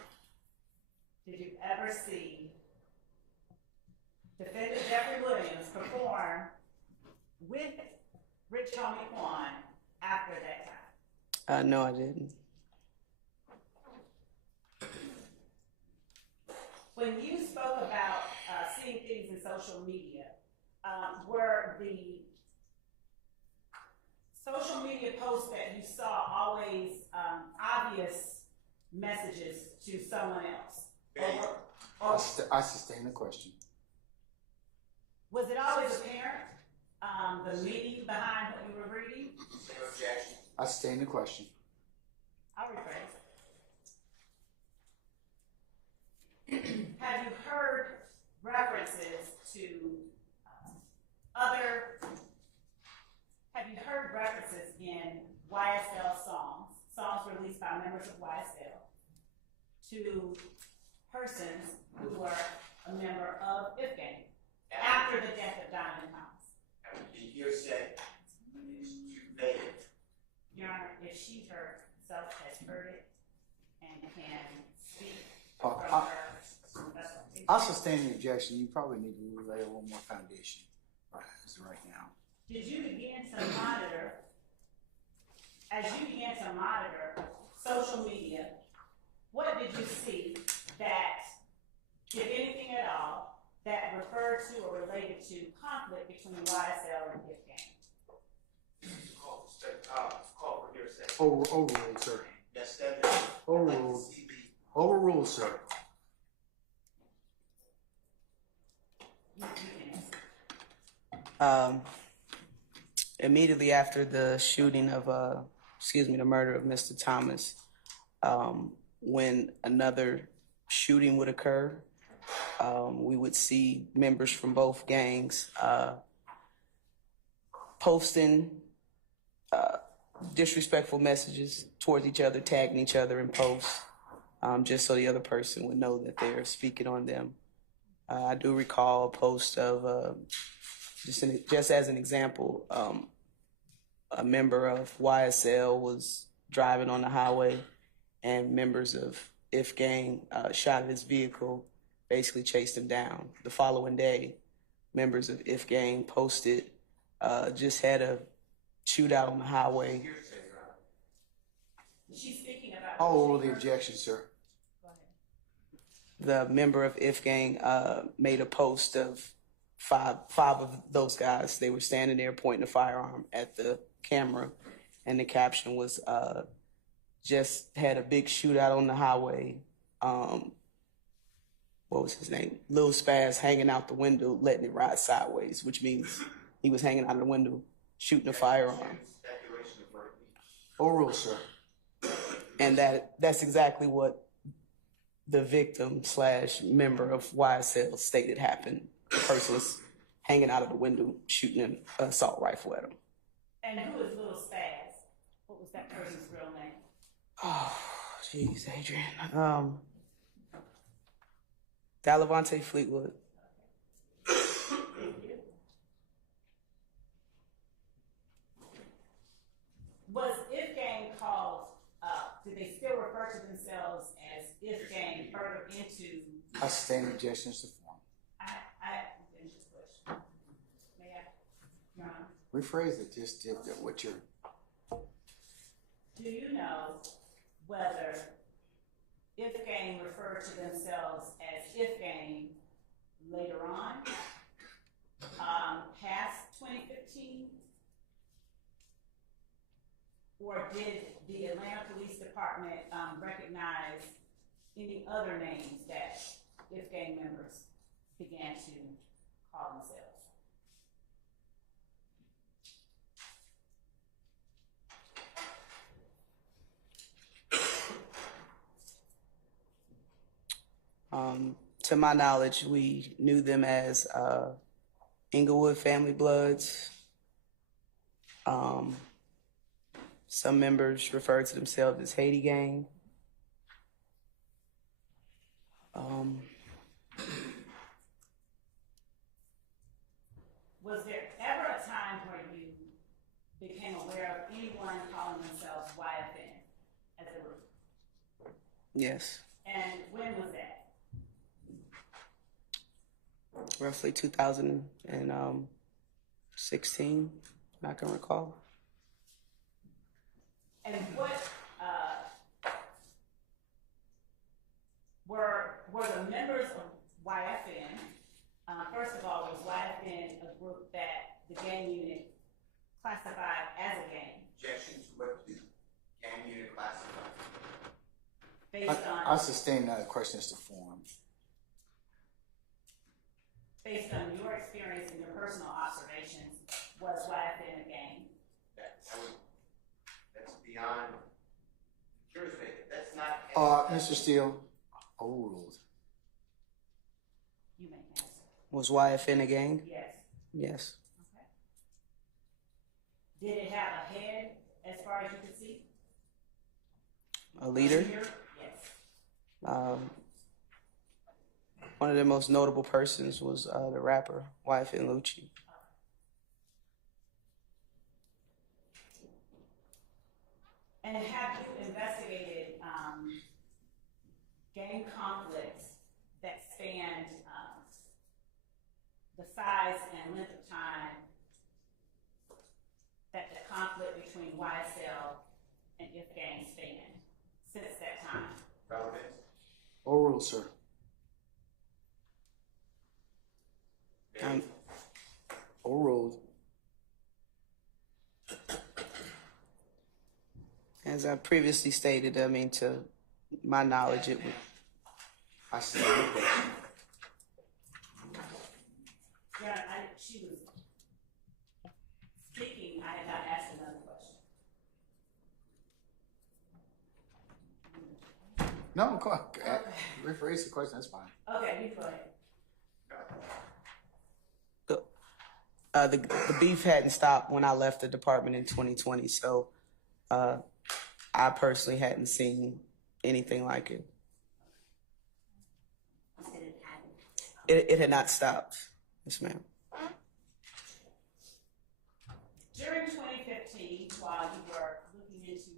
did you ever see defendant Jeffery Williams perform with Rich Homie Quan after that time? No, I didn't. When you spoke about seeing things in social media, were the social media posts that you saw always obvious messages to someone else? Or I sustain the question. was it always apparent, the meaning behind what you were reading? No objection. I sustain the question. I'll rephrase. Have you heard references to have you heard references in YSL songs released by members of YSL, to persons who were a member of If Gang after the death of Diamond Thomas? That would be hearsay. It's too vague. Your Honor, if she herself has heard it and can speak Oh, from her, that's what I'll sustain the objection. You probably need to lay a little more foundation right now. Did you begin to monitor, as you began to monitor social media, what did you see that, if anything at all, that referred to or related to conflict between YSL and If Gang? Call for hearsay. Overruled, sir. Yes, that is. Overruled. Overruled, sir. You can answer. Immediately after the shooting of, the murder of Mr. Thomas, when another shooting would occur, we would see members from both gangs posting disrespectful messages towards each other, tagging each other in posts, just so the other person would know that they're speaking on them. I do recall a post of, just as an example, a member of YSL was driving on the highway and members of If Gang shot at his vehicle basically chased him down. The following day, members of If Gang posted, just had a shootout on the highway. Hearsay, Your Honor. She's speaking about. I'll rule the objection, sir. Go ahead. The member of If Gang made a post of five of those guys. They were standing there pointing a firearm at the camera, and the caption was, just had a big shootout on the highway. What was his name? Lil Spaz hanging out the window, letting it ride sideways, which means he was hanging out of the window, shooting a firearm. Speculation of murder. Overruled, sir. And that's exactly what the victim / member of YSL stated happened. The person was hanging out of the window, shooting an assault rifle at him. And who is Little Spaz? What was that person's real name? Oh, jeez, Adrian. Dalavante Fleetwood. Was If Gang called up? Did they still refer to themselves as If Gang further into? I sustain the objection to the form. I finished the question. May I, Your Honor? Rephrase it, just what you're. Do you know whether If Gang referred to themselves as If Gang later on, past 2015? Or did the Atlanta Police Department recognize any other names that If Gang members began to call themselves? To my knowledge, we knew them as Inglewood Family Bloods. Some members referred to themselves as Haiti Gang. Was there ever a time where you became aware of anyone calling themselves YFN as a group? Yes, And when was that? roughly 2016, I can recall. And what were the members of YFN? First of all, was YFN a group that the gang unit classified as a gang Objection to what the gang unit classified. based I sustain that question as the form. based on your experience and your personal observations? Was YFN a gang? That's beyond jurisdiction. That's not. Mr. Steele, overruled. You may answer. Was YFN a gang? Yes. Yes. Okay. Did it have a head as far as you could see? A leader? Yes. One of the most notable persons was the rapper YFN Lucci. And have you investigated gang conflicts that spanned the size and length of time that the conflict between YSL and If Gang spanned since that time? Relevant. Overruled, sir. Overruled. As I previously stated, I mean, to my knowledge, it would. I sustain the question. Yeah, she was speaking. I had not asked another question. No, go ahead. Rephrase the question, that's fine. Okay, you go ahead. The beef hadn't stopped when I left the department in 2020, so I personally hadn't seen anything like it. It had not stopped. Yes, ma'am. During 2015, while you were looking into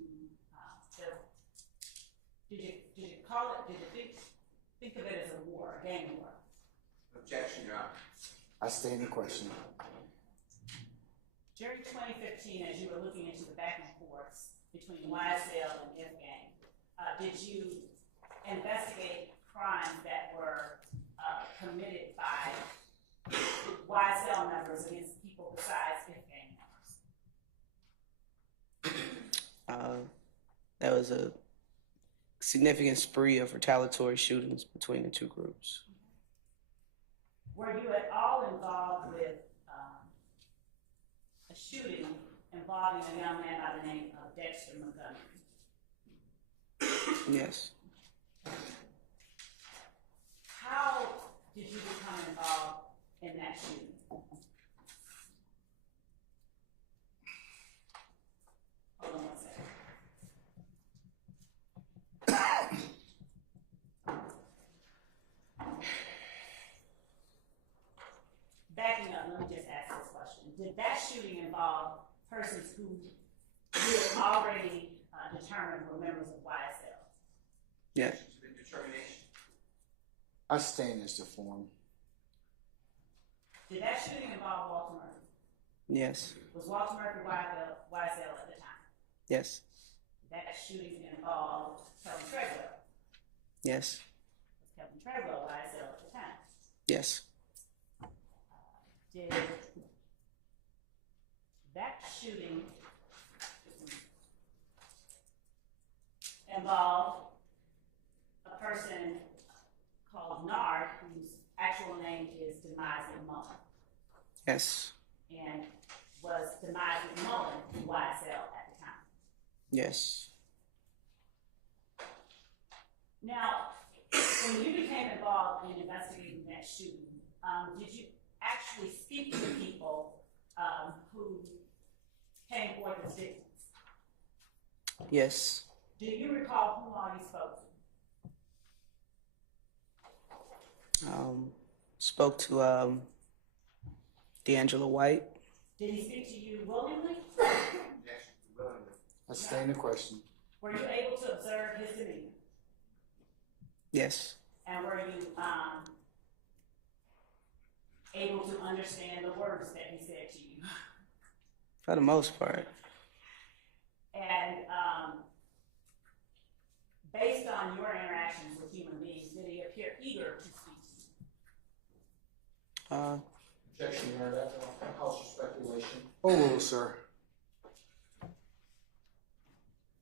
did you call it? Did you think of it as a war, a gang war? Objection, Your Honor. I stay in the question. During 2015, as you were looking into the back and forths between YSL and F-Gang, did you investigate crimes that were committed by YSL members against people besides F-Gang members? There was a significant spree of retaliatory shootings between the two groups. Were you at all involved with a shooting involving a young man by the name of Dexter Montgomery? Yes. How did you become involved in that shooting? Hold on one second. Backing up, let me just ask this question. Did that shooting involve persons who you had already determined were members of YSL? Yes. The determination. I stand as the form. Did that shooting involve Walter Murphy? Yes. Was Walter Murphy YSL at the time? Yes. Did that shooting involve Kelvin Treadwell? Yes. Was Kelvin Treadwell YSL at the time? Yes. Did that shooting involve a person called Nard, whose actual name is Demise Mullen? Yes. And was Demise Mullen YSL at the time? Yes. Now, when you became involved in investigating that shooting, did you actually speak to people who came forth as victims? Yes. Do you recall who all you spoke to? Spoke to D'Angelo White. Did he speak to you willingly? Objection, willingly. I stay in the question. Were you able to observe his demeanor? Yes. And were you able to understand the words that he said to you? For the most part. And based on your interactions with human beings, did he appear eager to speak to you? Objection, Your Honor. That calls for speculation. Oh, sir.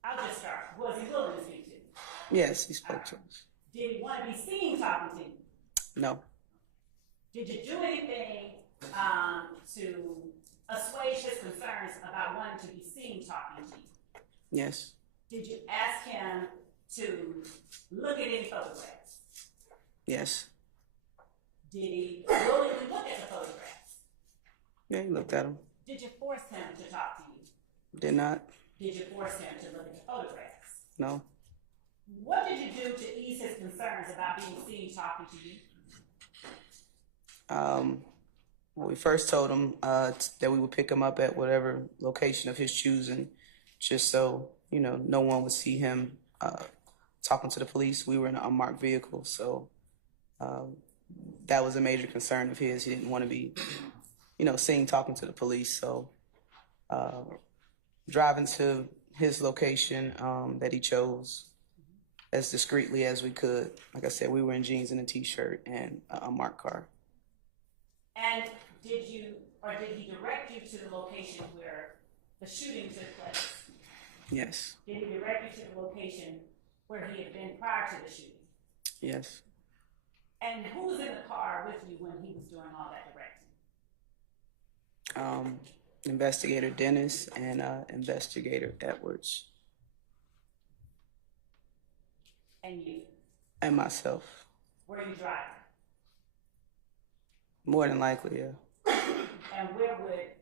I'll just start. Was he willing to speak to you? Yes, he spoke to us. Did he want to be seen talking to you? No. Did you do anything to assuage his concerns about wanting to be seen talking to you? Yes. Did you ask him to look at any photographs? Yes. Did he willingly look at the photographs? Yeah, he looked at him. Did you force him to talk to you? Did not. Did you force him to look at the photographs? No. What did you do to ease his concerns about being seen talking to you? Well, we first told him that we would pick him up at whatever location of his choosing, just so, no one would see him talking to the police. We were in an unmarked vehicle, so that was a major concern of his. He didn't want to be, seen talking to the police. So driving to his location that he chose as discreetly as we could. Like I said, we were in jeans and a t-shirt and an unmarked car. And did he direct you to the location where the shooting took place? Yes. Did he direct you to the location where he had been prior to the shooting? Yes. And who was in the car with you when he was doing all that directing? Investigator Dennis and Investigator Edwards. And you? And myself. Were you driving? More than likely, yeah. And where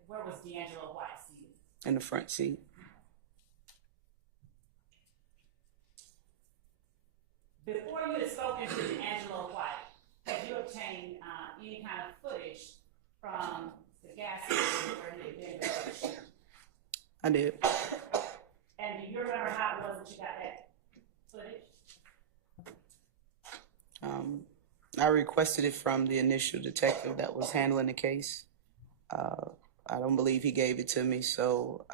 was D'Angelo White seated? In the front seat. Before you had spoken to D'Angelo White, had you obtained any kind of footage from the gas station where he had been before the shooting? I did. And do you remember how it was that you got that footage? I requested it from the initial detective that was handling the case. I don't believe he gave it to me, so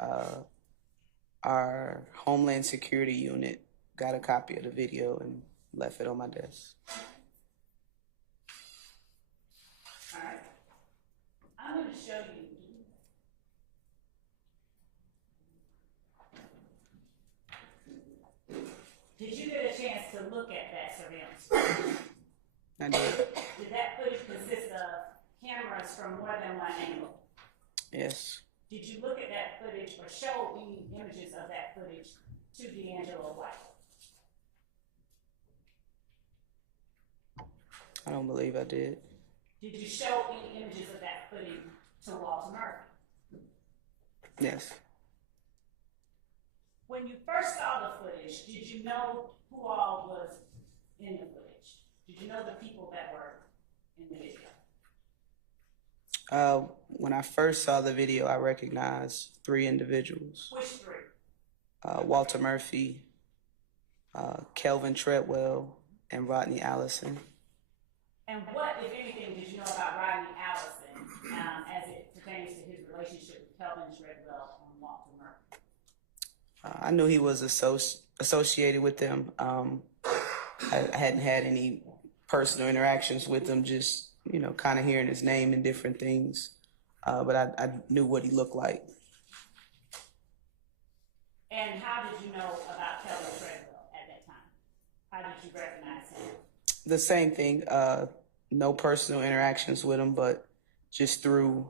our Homeland Security unit got a copy of the video and left it on my desk. All right. I'm going to show you. Did you get a chance to look at that surveillance? I did. Did that footage consist of cameras from more than one angle? Yes. Did you look at that footage or show any images of that footage to D'Angelo White? I don't believe I did. Did you show any images of that footage to Walter Murphy? Yes. When you first saw the footage, did you know who all was in the footage? Did you know the people that were in the video? When I first saw the video, I recognized 3 individuals. Which 3? Walter Murphy, Kelvin Treadwell, and Rodney Allison. And what, if anything, did you know about Rodney Allison as it pertains to his relationship with Kelvin Treadwell and Walter Murphy? I knew he was associated with them. I hadn't had any personal interactions with him, just, you know, kind of hearing his name and different things. But I knew what he looked like. And how did you know about Kelvin Treadwell at that time? How did you recognize him? The same thing, no personal interactions with him, but just through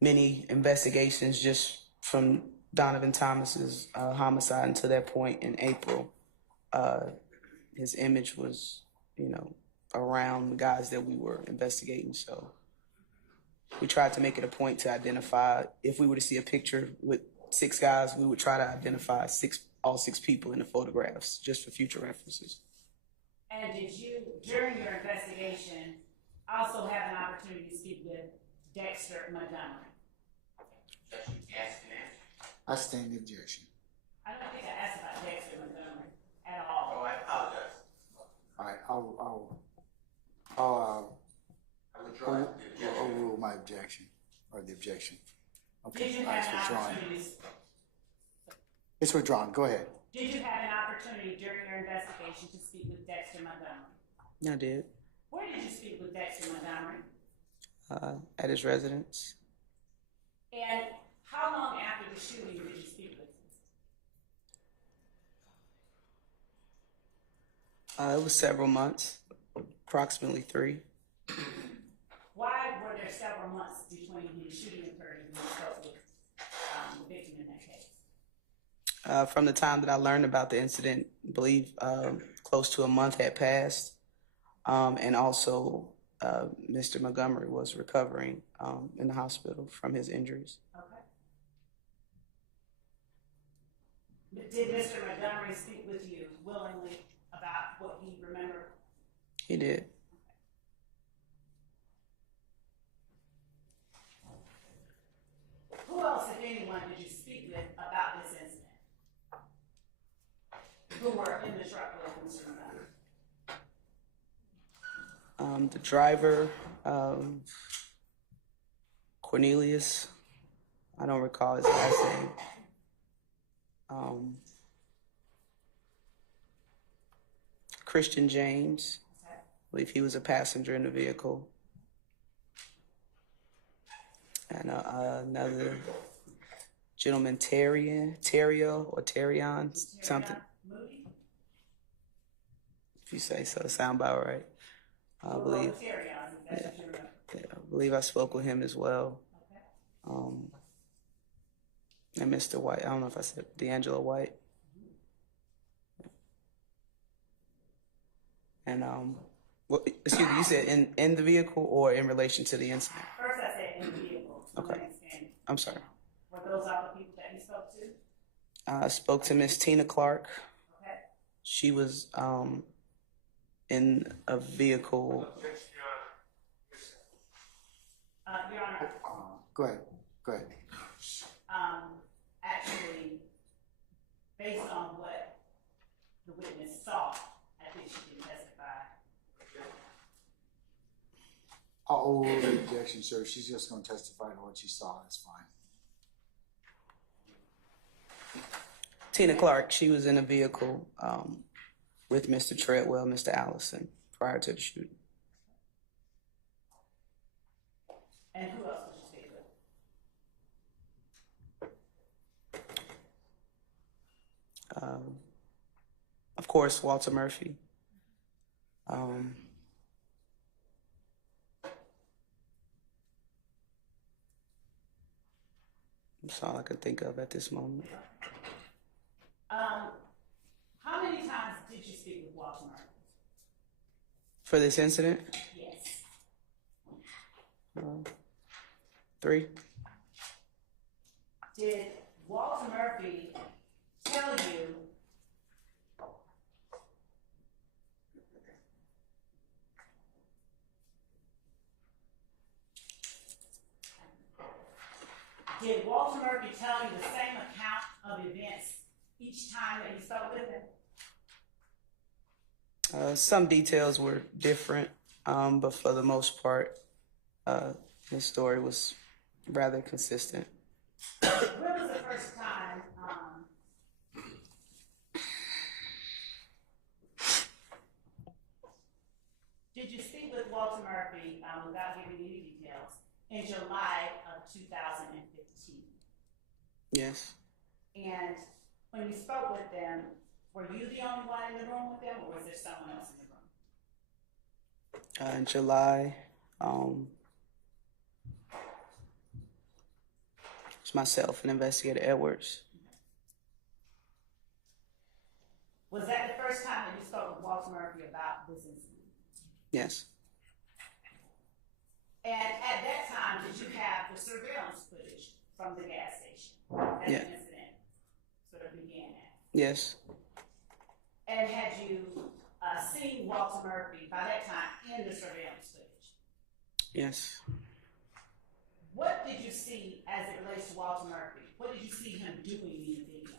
many investigations just from Donovan Thomas's homicide until that point in April. His image was, you know, around the guys that we were investigating. So we tried to make it a point to identify, if we were to see a picture with 6 guys, we would try to identify all 6 people in the photographs just for future references. And did you, during your investigation, also have an opportunity to speak with Dexter Montgomery? Objection, ask and answer. I stand the objection. I don't think I asked about Dexter Montgomery at all. Oh, I apologize. All right, I'll I withdraw the objection. overrule my objection, or the objection. Okay, Did you all right, have it's an withdrawn. opportunity? It's withdrawn, go ahead. Did you have an opportunity during your investigation to speak with Dexter Montgomery? I did. Where did you speak with Dexter Montgomery? At his residence. And how long after the shooting did you speak with him? It was several months, approximately 3. Why were there several months between the shooting occurred and you spoke with the victim in that case? From the time that I learned about the incident, I believe close to a month had passed. And also, Mr. Montgomery was recovering in the hospital from his injuries. Okay. Did Mr. Montgomery speak with you willingly about what he remembered? He did. Who else, if anyone, did you speak with about this incident? Who were in the truck with Mr. Montgomery? The driver, Cornelius, I don't recall his last name. Christian James, I believe he was a passenger in the vehicle. And another gentleman, Terrio or Terrion, something. Moody? If you say so, sound about right. I believe. I believe I spoke with him as well. Okay. And Mr. White. I don't know if I said D'Angelo White. And excuse me, you said in the vehicle or in relation to the incident? First I said in the vehicle. Okay. I'm sorry. Were those all the people that you spoke to? I spoke to Miss Tina Clark. Okay. She was in a vehicle. Your Honor, Go ahead, go ahead. actually, based on what the witness saw, I think she can testify I'll overrule the objection, sir. She's just gonna testify to what she saw. That's fine. Tina Clark, she was in a vehicle with Mr. Treadwell, Mr. Allison, prior to the shooting. And who else did you speak with? Of course, Walter Murphy. That's all I can think of at this moment. How many times did you speak with Walter Murphy? For this incident? Yes. 3. Did Walter Murphy tell you the same account of events each time that you spoke with him? Some details were different, but for the most part, his story was rather consistent. When was the first time did you speak with Walter Murphy, without giving any details, in July of 2015? Yes. And when you spoke with them, were you the only one in the room with them, or was there someone else in the room? In July, it's myself and Investigator Edwards. Was that the first time that you spoke with Walter Murphy about this incident? Yes. And at that time, did you have the surveillance footage from the gas station that Yeah. the incident sort of began at? Yes. And had you seen Walter Murphy by that time in the surveillance footage? Yes. What did you see as it relates to Walter Murphy? What did you see him doing in the video?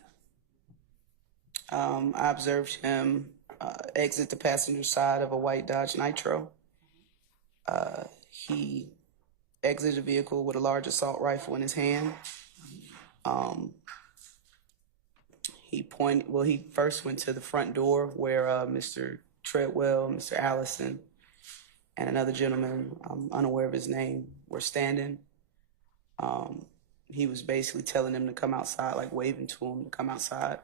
I observed him exit the passenger side of a white Dodge Nitro. He exited the vehicle with a large assault rifle in his hand. He first went to the front door where Mr. Treadwell, Mr. Allison, and another gentleman, I'm unaware of his name, were standing. He was basically telling them to come outside, like waving to him to come outside.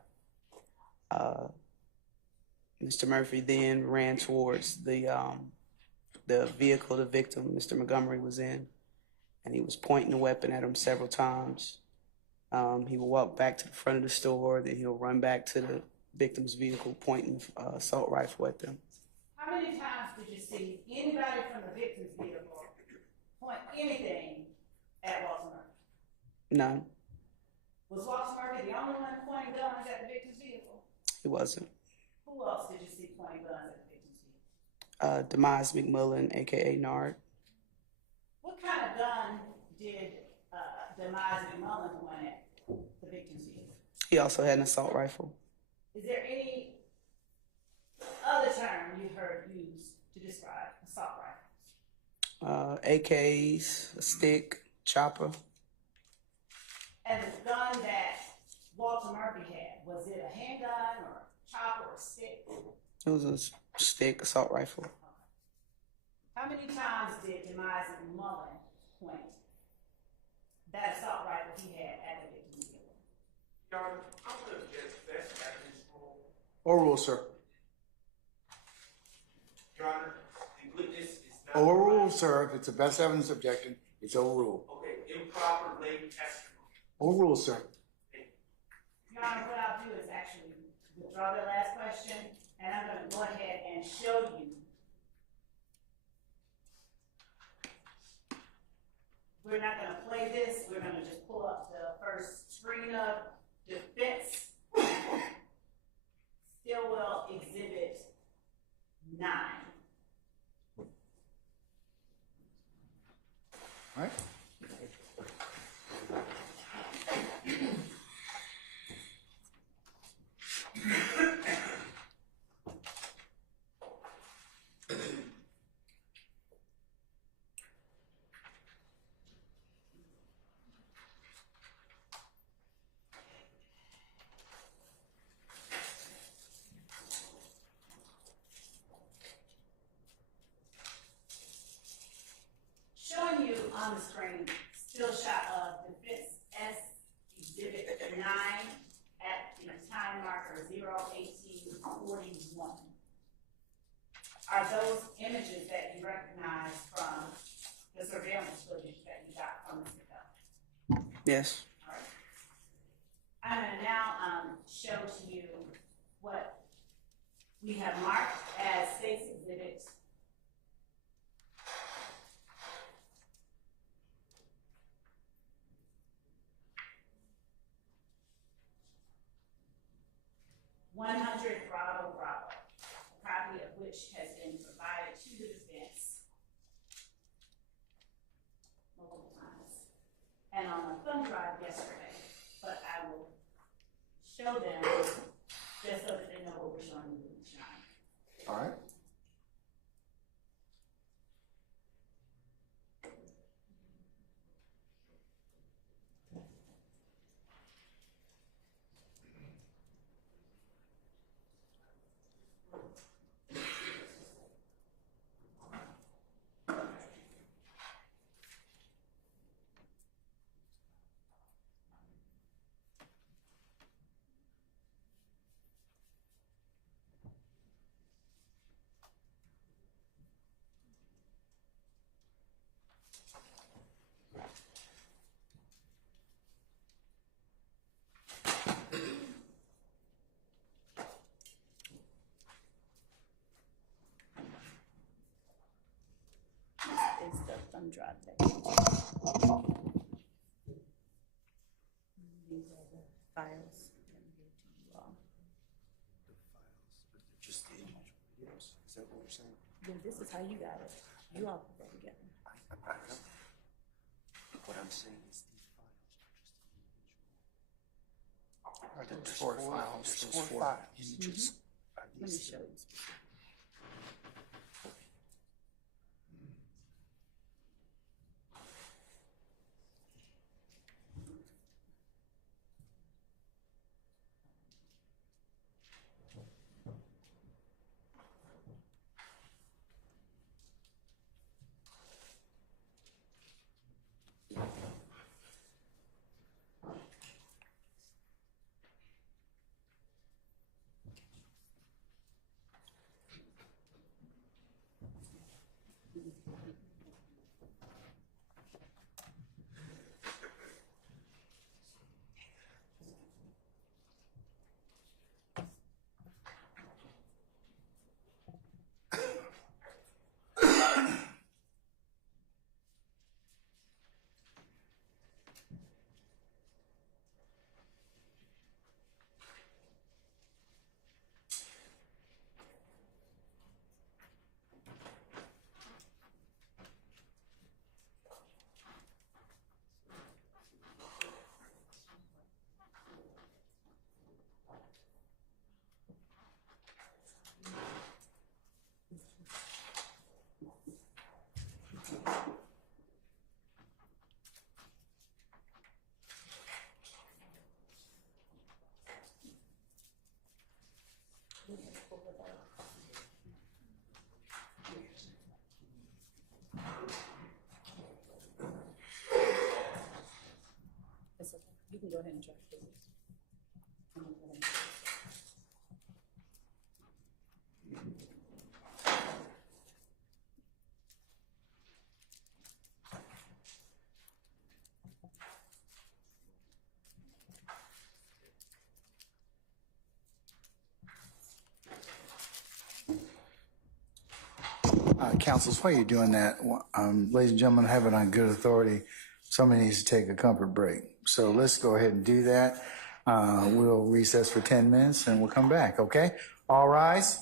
Mr. Murphy then ran towards the vehicle the victim, Mr. Montgomery, was in, and he was pointing a weapon at him several times. He would walk back to the front of the store, then he'll run back to the victim's vehicle, pointing assault rifle at them. How many times did you see anybody from the victim's vehicle point anything at Walter Murphy? None. Was Walter Murphy the only one pointing guns at the victim's vehicle? He wasn't. Who else did you see pointing guns at the victim's vehicle? Demise McMillan, aka Nard. What kind of gun did Demise McMullen point at the victim's vehicle? He also had an assault rifle. Is there any other term you heard used to describe assault rifles? AKs, a stick, chopper. And the gun that Walter Murphy had, was it a handgun or a chopper or a stick? It was a stick, assault rifle. How many times did Demise McMullen point that assault rifle he had at the victim's vehicle? Your Honor, I'm going to object to that evidence rule. Overrule, sir. Your Honor, the witness is not. Overrule, sir. If it's the best evidence objection, it's overruled. Okay, improper late testimony. Overrule, sir. Your Honor, what I'll do is actually withdraw the last question, and I'm going to go ahead and show you. We're not going to play this. We're going to just pull up the first screen of defense. Stillwell Exhibit 9. All right. on the screen, still shot of Defense S Exhibit 9 at the time marker 01841. Are those images that you recognize from the surveillance footage that you got from Mr. Bell? Yes. All right. I'm gonna now show to you what we have marked as State's Exhibit 100 Bravo Bravo, a copy of which has been provided to the defense multiple times and on a thumb drive yesterday, but I will show them just so that they know what we're showing you tonight. All right. Is the thumb drive that these are the files that we gave to you all. Just the image videos. Is that what you're saying? Then this is how you got it. You all put that together. What I'm saying is these files are just There's four files. There's four images. Let me show you. You can go ahead and check this. Counsels, while you're doing that, ladies and gentlemen, I have it on good authority. Somebody needs to take a comfort break. So let's go ahead and do that. We'll recess for 10 minutes and we'll come back, okay? All rise.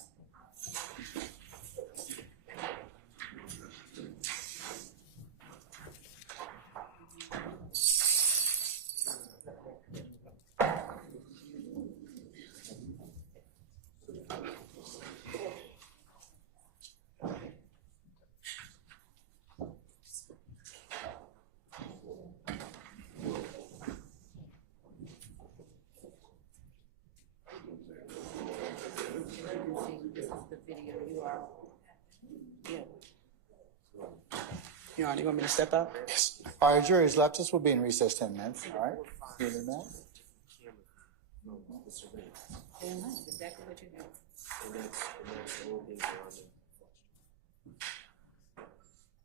You can see Your Honor, you want me to step out? All right, jury's left us. We'll be in recess 10 minutes. All right. See you in a minute. Exactly what you do.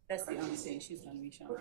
That's the only thing she's gonna be showing.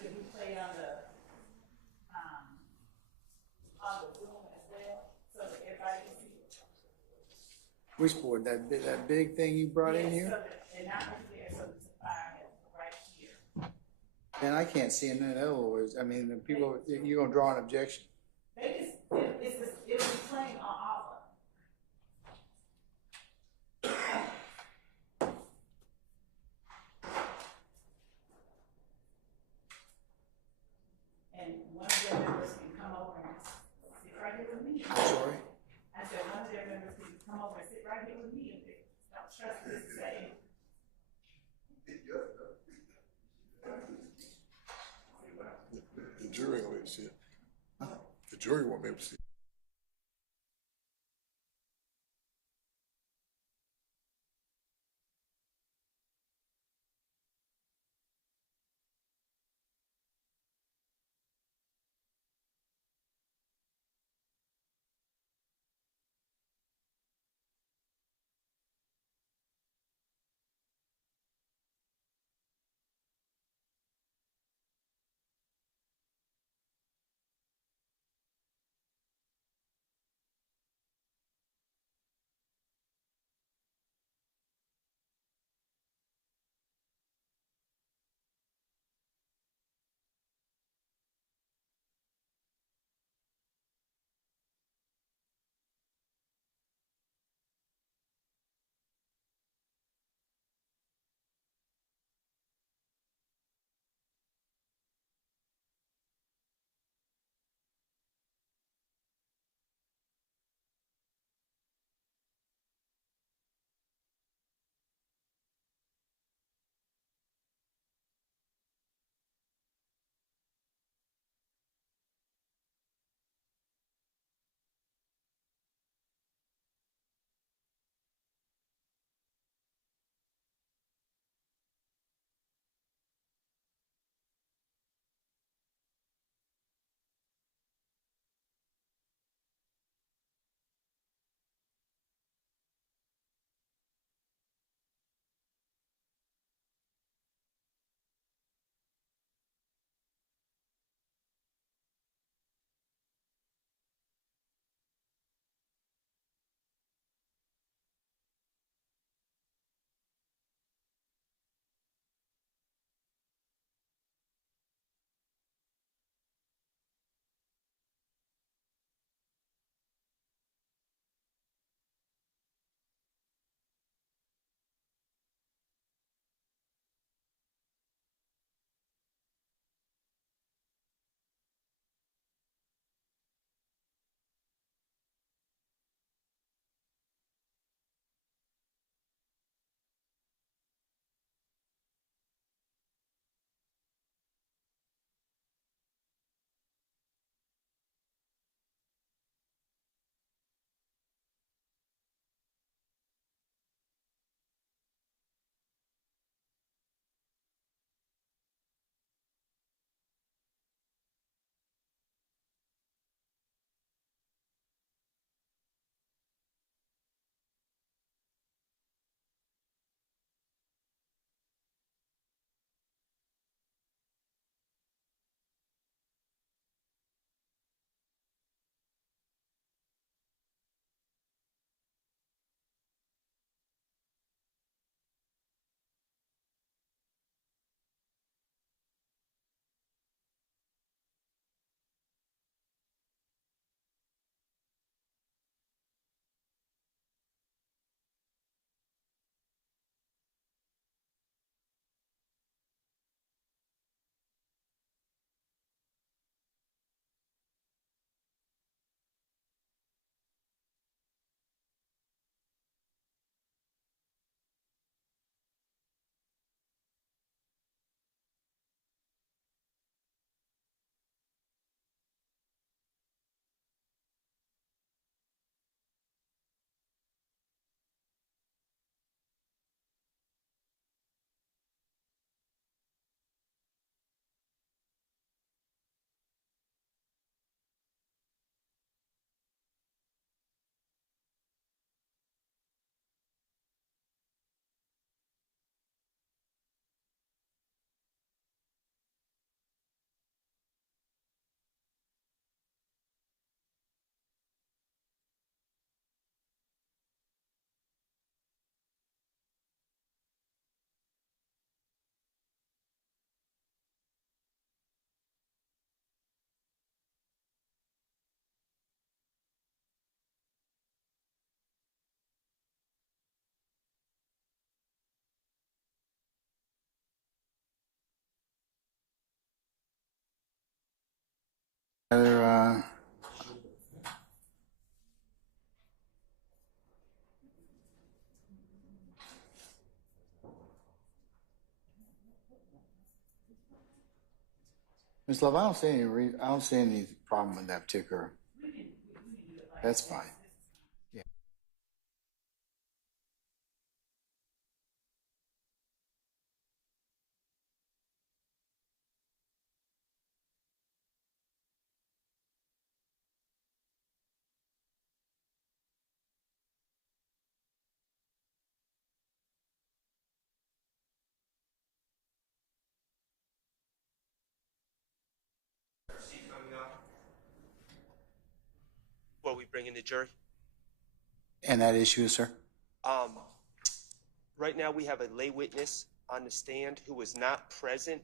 Could we play on the Zoom as well, so that everybody can see it? Which board? That big thing you brought in Yes, here? so that, and not only there, so that the fire is right here. And I can't see in other words. I mean, the people, you're gonna draw an objection. They just, it was playing on all of them. And one of their members can come over and sit right here with me. I'm sorry. I said, one of their members can come over and sit right here with me if they don't trust this to say. The jury won't be able to see it. The jury won't be able to see it. Other, Ms. Love, I don't see I don't see any problem with that particular. That's fine. Yeah. What we bring in the jury? And that issue, sir? Right now we have a lay witness on the stand who was not present.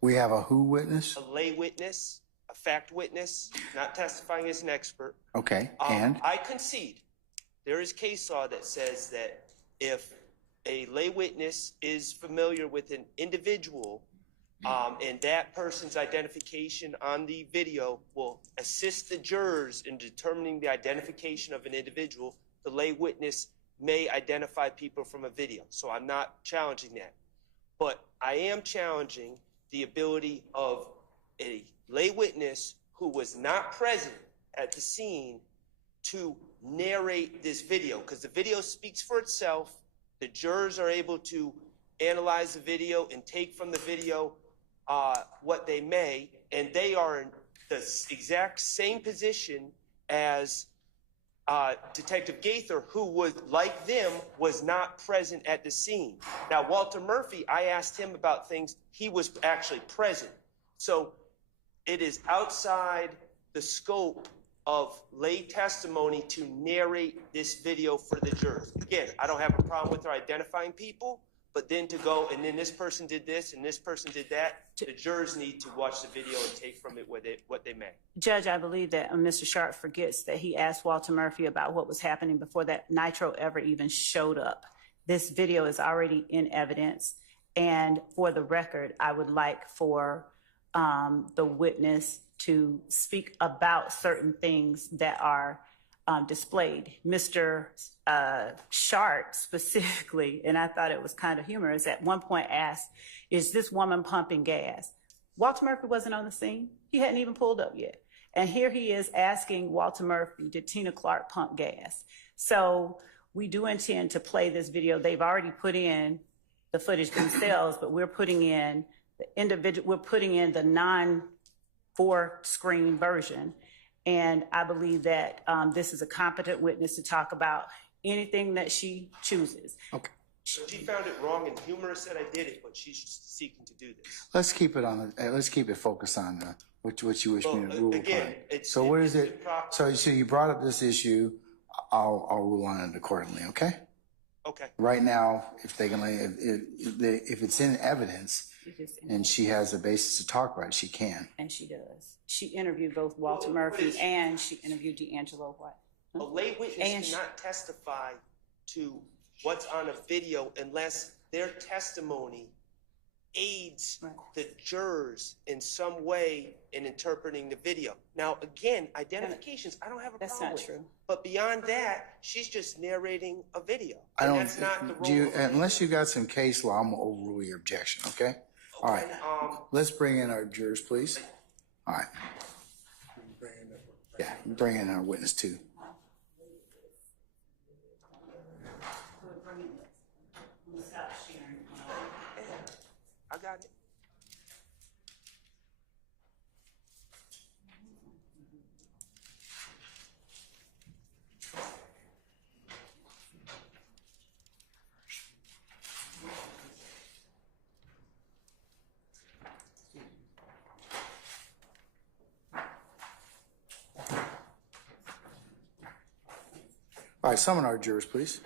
We have a who witness? A lay witness, a fact witness, not testifying as an expert. Okay, and? I concede. There is case law that says that if a lay witness is familiar with an individual and that person's identification on the video will assist the jurors in determining the identification of an individual, the lay witness may identify people from a video. So I'm not challenging that. But I am challenging the ability of a lay witness who was not present at the scene to narrate this video, because the video speaks for itself. The jurors are able to analyze the video and take from the video what they may, and they are in the exact same position as Detective Gaither, who was, like them, was not present at the scene. Now, Walter Murphy, I asked him about things. He was actually present. So it is outside the scope of lay testimony to narrate this video for the jurors. Again, I don't have a problem with her identifying people, but then to go, and then this person did this, and this person did that, the jurors need to watch the video and take from it what they may. Judge, I believe that Mr. Sharp forgets that he asked Walter Murphy about what was happening before that nitro ever even showed up. This video is already in evidence, and for the record, I would like for the witness to speak about certain things that are displayed. Mr. Sharp specifically, and I thought it was kind of humorous, at one point asked, is this woman pumping gas? Walter Murphy wasn't on the scene. He hadn't even pulled up yet. And here he is asking Walter Murphy, did Tina Clark pump gas? So we do intend to play this video. They've already put in the footage themselves, but we're putting in the individual, we're putting in the non-4-screen version. And I believe that this is a competent witness to talk about anything that she chooses. Okay. She found it wrong and humorous that I did it, but she's seeking to do this. Let's keep it on. Let's keep it focused on what you wish me to rule again, upon. So what is it? So you brought up this issue. I'll rule on it accordingly. Okay. Okay. Right now, if it's in evidence and she has a basis to talk about it, she can. And she does. She interviewed both Walter Murphy and she interviewed D'Angelo White. A lay witness cannot testify to what's on a video unless their testimony aids the jurors in some way in interpreting the video. Now, again, identifications, I don't have a problem with. That's not true. But beyond that, she's just narrating a video. I don't. That's not the role. Unless you got some case law, I'm gonna overrule your objection. Okay. All right. Let's bring in our jurors, please. All right. Yeah, bring in our witness too. I got it. All right, summon our jurors, please.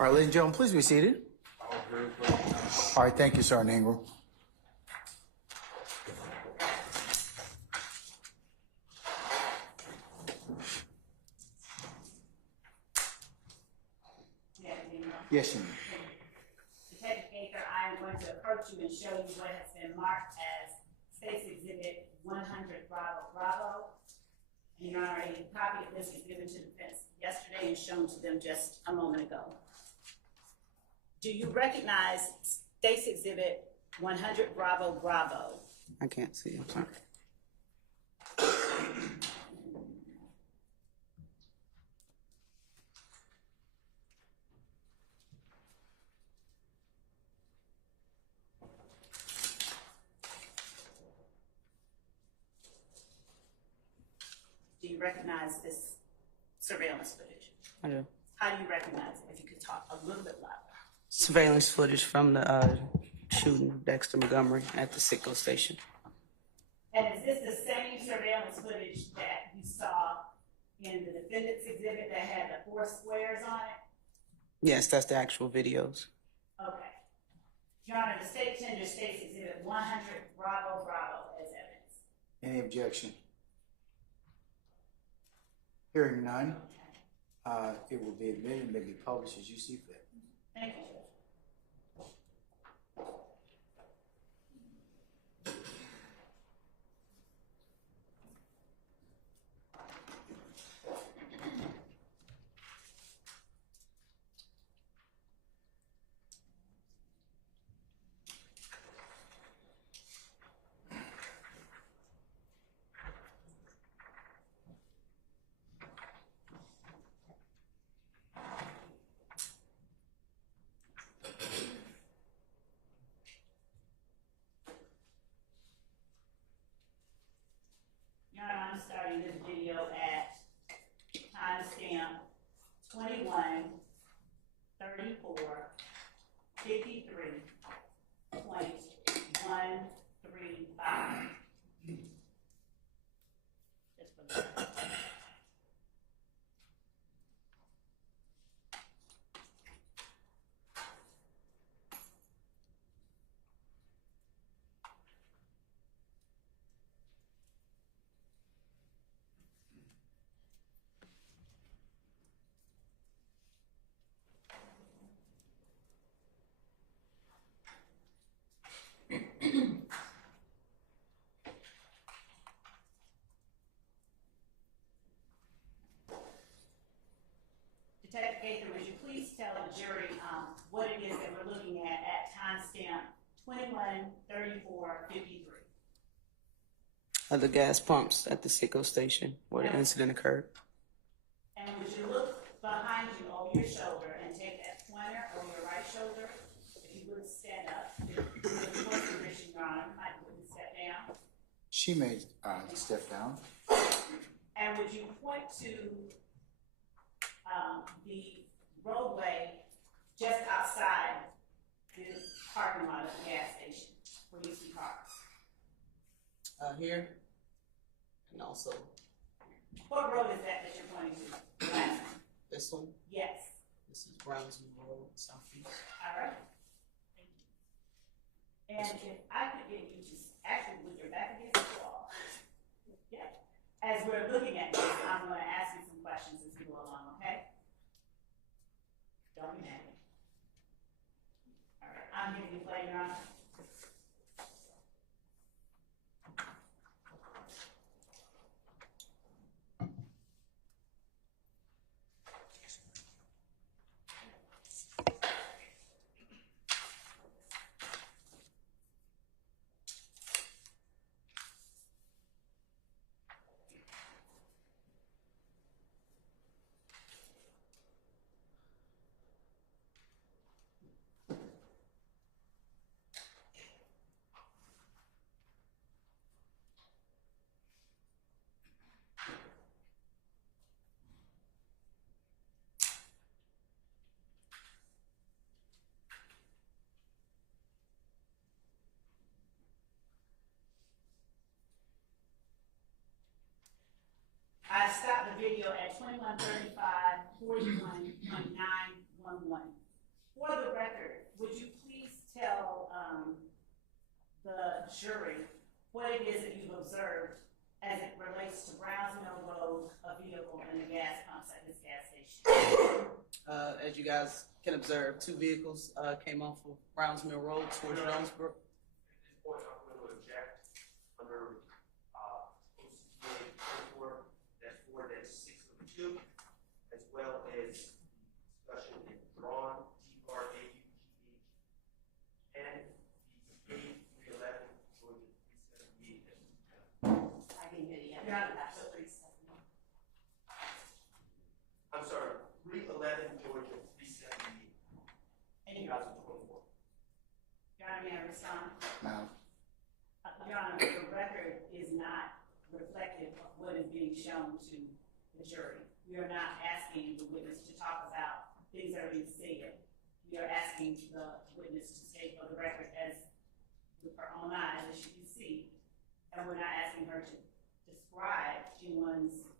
All right, ladies and gentlemen, please be seated. All right, thank you, Sergeant Ingram. Yes, you may. Detective Baker, I am going to approach you and show you what has been marked as State's Exhibit 100 Bravo Bravo. And Your Honor, a copy of this was given to the defense yesterday and shown to them just a moment ago. Do you recognize State's Exhibit 100 Bravo Bravo? I can't see. I'm sorry. Do you recognize this surveillance footage? I do. How do you recognize it? If you could talk a little bit louder. Surveillance footage from the shooting of Dexter Montgomery at the Citgo station. And is this the same surveillance footage that you saw in the defendant's exhibit that had the 4 squares on it? Yes, that's the actual videos. Okay. Your Honor, the state tender State's Exhibit 100 Bravo Bravo as evidence. Any objection? Hearing none, it will be admitted and may be published as you see fit. Thank you, Judge. Your Honor, I'm starting this video at timestamp 21:34:53.135. Just for the Detective Gaither, would you please tell the jury what it is that we're looking at timestamp 21:34:53? The gas pumps at the Citgo station where the incident occurred. And would you look behind you over your shoulder and take that pointer over your right shoulder? If you would stand up, if you would position your arm, might you would step down. She may step down. And would you point to the roadway just outside the parking lot of the gas station where you see cars? Here, and also What road is that you're pointing to? Last one. this one. Yes. This is Brownsville Road, Southeast. All right. Thank you. And if I could get you to actually with your back against the wall. Yeah. As we're looking at this, I'm going to ask you some questions as we go along, okay? Don't be mad. All right. I'm giving you play, Your Honor. I stopped the video at 21:35:41.911. For the record, would you please tell the jury what it is that you've observed as it relates to Browns Mill Road, a vehicle, and the gas pumps at this gas station? As you guys can observe, two vehicles came off of Browns Mill Road towards Jonesboro. At this point, I'm going to object under OCCA 24-4-602, as well as discussion in drawn DRAUGH and the A311 Georgia 378. I can hear you. You're on that. I'm sorry, 311 Georgia 378. And 2024. Your Honor, may I respond? Now, Your Honor, the record is not reflective of what is being shown to the jury. We are not asking the witness to talk about things that are being said. We are asking the witness to state for the record as with her own eyes, as she can see, and we're not asking her to describe anyone's.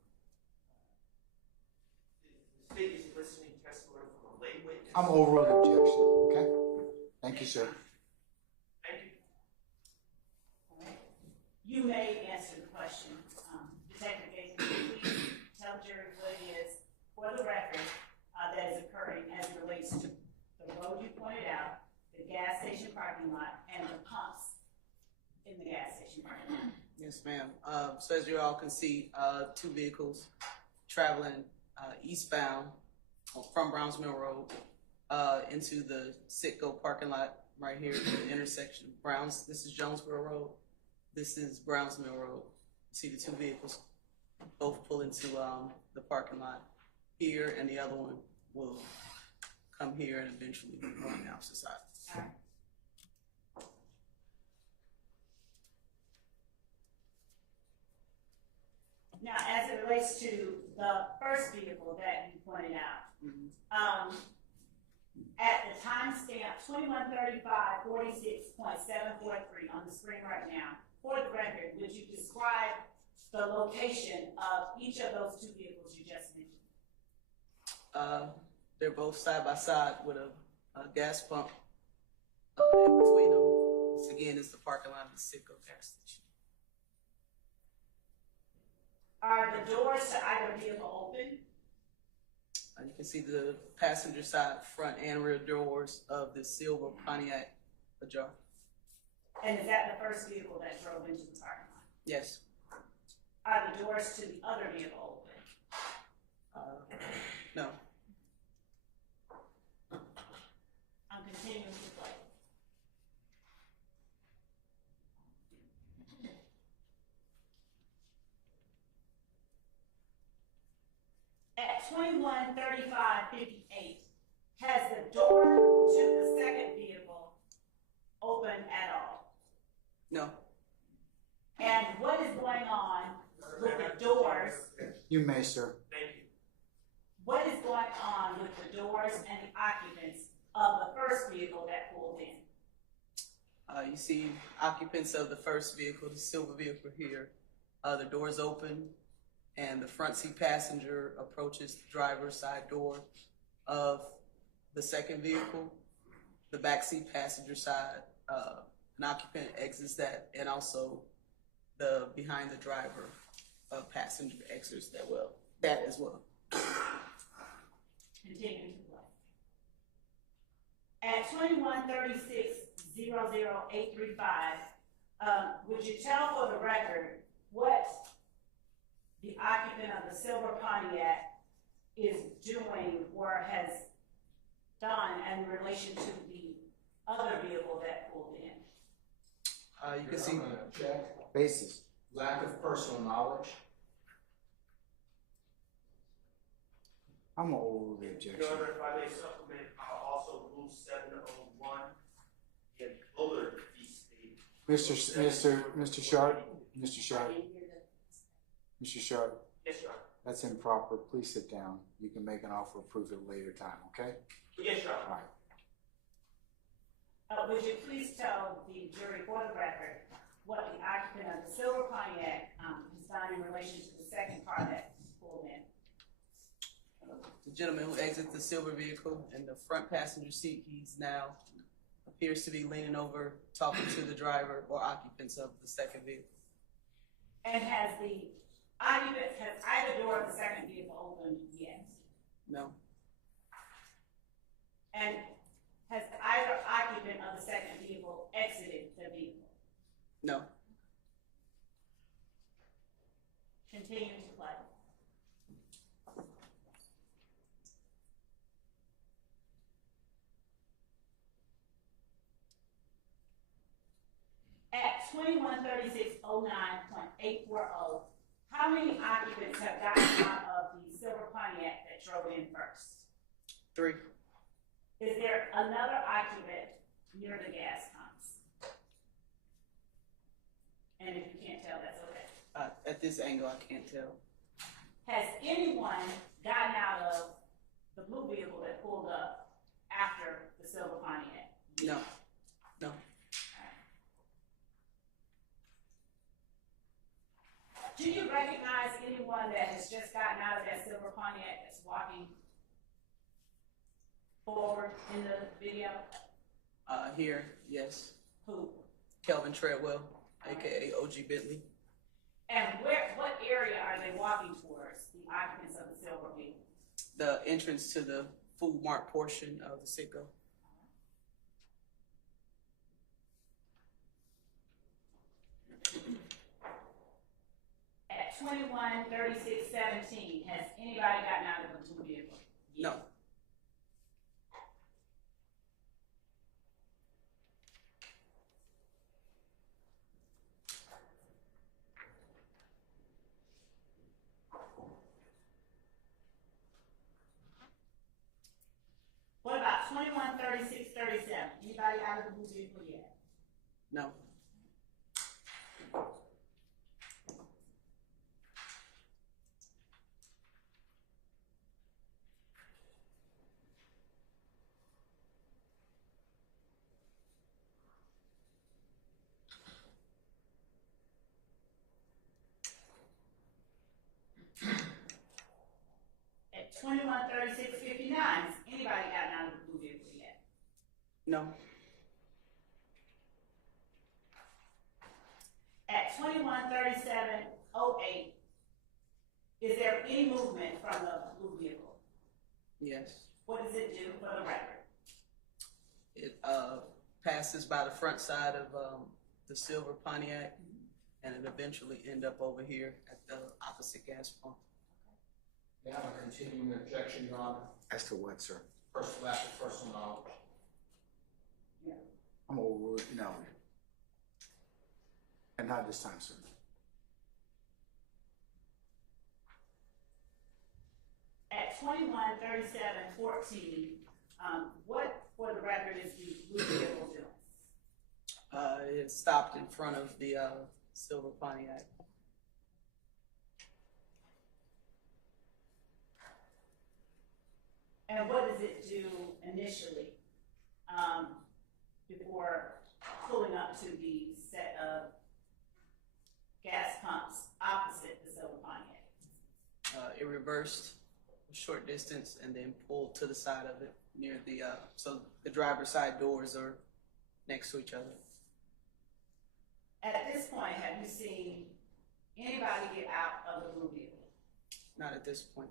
The state is listening testimony from a lay witness. I'm overruled objection, okay? Thank you, sir. Thank you. All right. You may answer the question. Detective Gates, please tell the jury what it is, for the record, that is occurring as it relates to the road you pointed out, the gas station parking lot, and the pumps in the gas station parking lot. Yes, ma'am. So as you all can see, two vehicles traveling eastbound from Browns Mill Road into the Citgo parking lot right here at the intersection of Browns. This is Jonesboro Road. This is Browns Mill Road. You see the two vehicles both pull into the parking lot here, and the other one will come here and eventually go on the opposite side. All right. Now, as it relates to the first vehicle that you pointed out, at the timestamp 21:35:46.743 on the screen right now, for the record, would you describe the location of each of those two vehicles you just mentioned? They're both side by side with a gas pump in between them. This again is the parking lot of the Citgo gas station. Are the doors to either vehicle open? You can see the passenger side, front and rear doors of the silver Pontiac ajar. And is that the first vehicle that drove into the parking lot? Yes. Are the doors to the other vehicle open? No. I'm continuing to play. At 21:35:58, has the door to the second vehicle open at all? No. And what is going on with the doors? You may, sir. Thank you. What is going on with the doors and the occupants of the first vehicle that pulled in? You see occupants of the first vehicle, the silver vehicle here. The doors open, and the front seat passenger approaches the driver's side door of the second vehicle. The back seat passenger side, an occupant exits that, and also the behind the driver passenger exits that as well. Continuing to play. At 21:36:00835, would you tell for the record what the occupant of the silver Pontiac is doing or has done in relation to the other vehicle that pulled in? You can see Check. Basis. Lack of personal knowledge. I'm gonna overrule the objection. Your Honor, if I may supplement, also Rule 701, the Bullard v. State. Mr. Sharp, Mr. Sharp, Yes, Your Honor. that's improper. Please sit down. You can make an offer of proof at a later time, okay? Yes, Your All Honor. right. Would you please tell the jury for the record what the occupant of the silver Pontiac has done in relation to the second car that pulled in? The gentleman who exits the silver vehicle in the front passenger seat, he's now appears to be leaning over, talking to the driver or occupants of the second vehicle. And has either door of the second vehicle opened yet? No, And has either occupant of the second vehicle exited the vehicle? no. Continue to play. At 213609.840, how many occupants have gotten out of the silver Pontiac that drove in first? 3. Is there another occupant near the gas pumps? And if you can't tell, that's okay. At this angle, I can't tell. Has anyone gotten out of the blue vehicle that pulled up after the silver Pontiac? No, no. Do you recognize anyone that has just gotten out of that silver Pontiac that's walking forward in the video? Here, yes. Who? Kelvin Treadwell, aka OG Bentley. And what area are they walking towards, the occupants of the silver vehicle? The entrance to the food mart portion of the Citgo. At 213617, has anybody gotten out of the blue vehicle? No. What about 213637? Anybody out of the blue vehicle yet? No. At 213659, has anybody gotten out of the blue vehicle yet? No. At 213708, is there any movement from the blue vehicle? Yes. What does it do for the record? It passes by the front side of the silver Pontiac, and it eventually end up over here at the opposite gas pump. May I have a continuing objection, Your Honor? As to what, sir? First, lack of personal knowledge. I'm over, no. And not this time, sir. At 213714, what, for the record, is the blue vehicle doing? It stopped in front of the silver Pontiac. And what does it do initially, before pulling up to the set of gas pumps opposite the silver Pontiac? It reversed a short distance and then pulled to the side of it near the, so the driver's side doors are next to each other. At this point, have you seen anybody get out of the blue vehicle? Not at this point.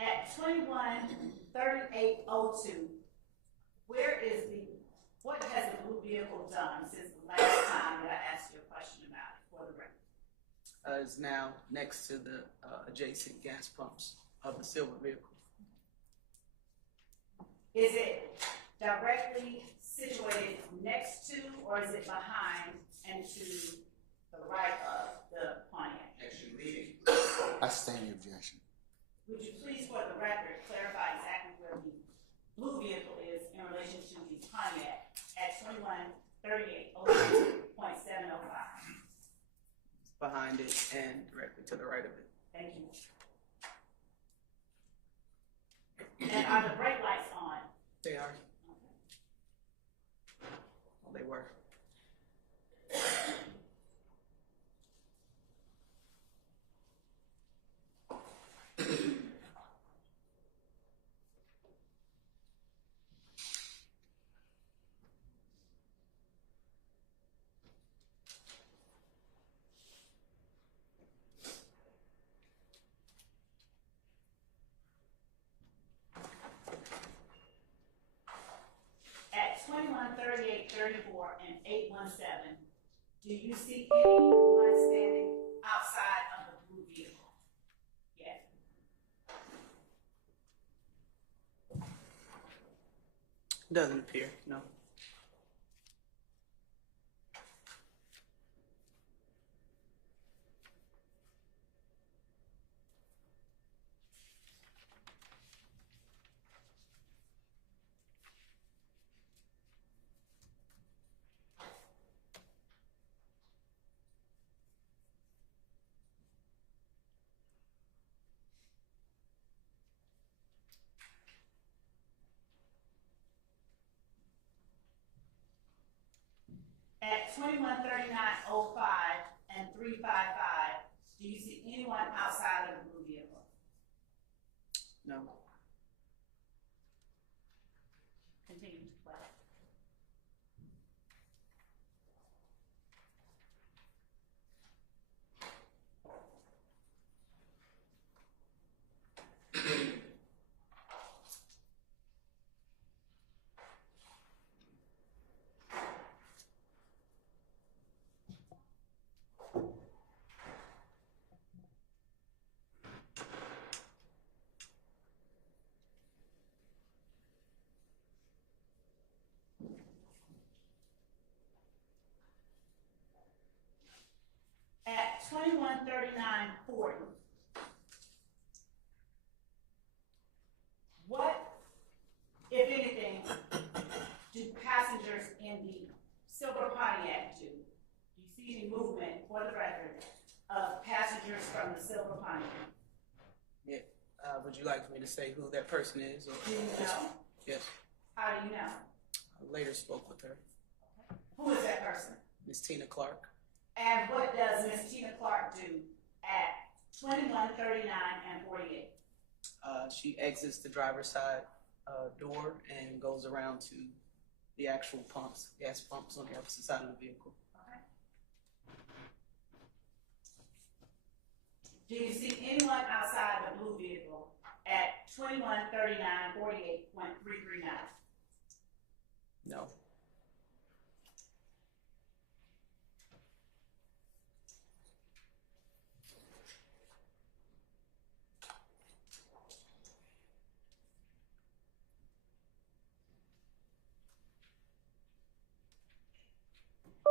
At 213802, what has the blue vehicle done since the last time that I asked you a question about it, for the record? Is now next to the adjacent gas pumps of the silver vehicle. Is it directly situated next to, or is it behind and to the right of the Pontiac? Actually leading. I stand the objection. Would you please, for the record, clarify exactly where the blue vehicle is in relation to the Pontiac at 213802.705? Behind it and directly to the right of it. Thank you. And are the brake lights on? They are. Well, they were. At 21, 38, 34, and 817, do you see anyone standing outside of the blue vehicle? Yes. Doesn't appear, no. At 21, 39, 05, and 355, do you see anyone outside of the blue vehicle? No. Continue to play. At 21, 39, 40, what, if anything, do passengers in the silver Pontiac do? Do you see any movement, for the record, of passengers from the silver Pontiac? Yeah. Would you like me to say who that person is? Or Do you know? Yes. How do you know? I later spoke with her, Who is that person? Miss Tina Clark. And what does Miss Tina Clark do at 21, 39, and 48? She exits the driver's side door and goes around to the actual pumps, gas pumps on the opposite side of the vehicle. Okay. Do you see anyone outside the blue vehicle at 21, 39, 48.339? No.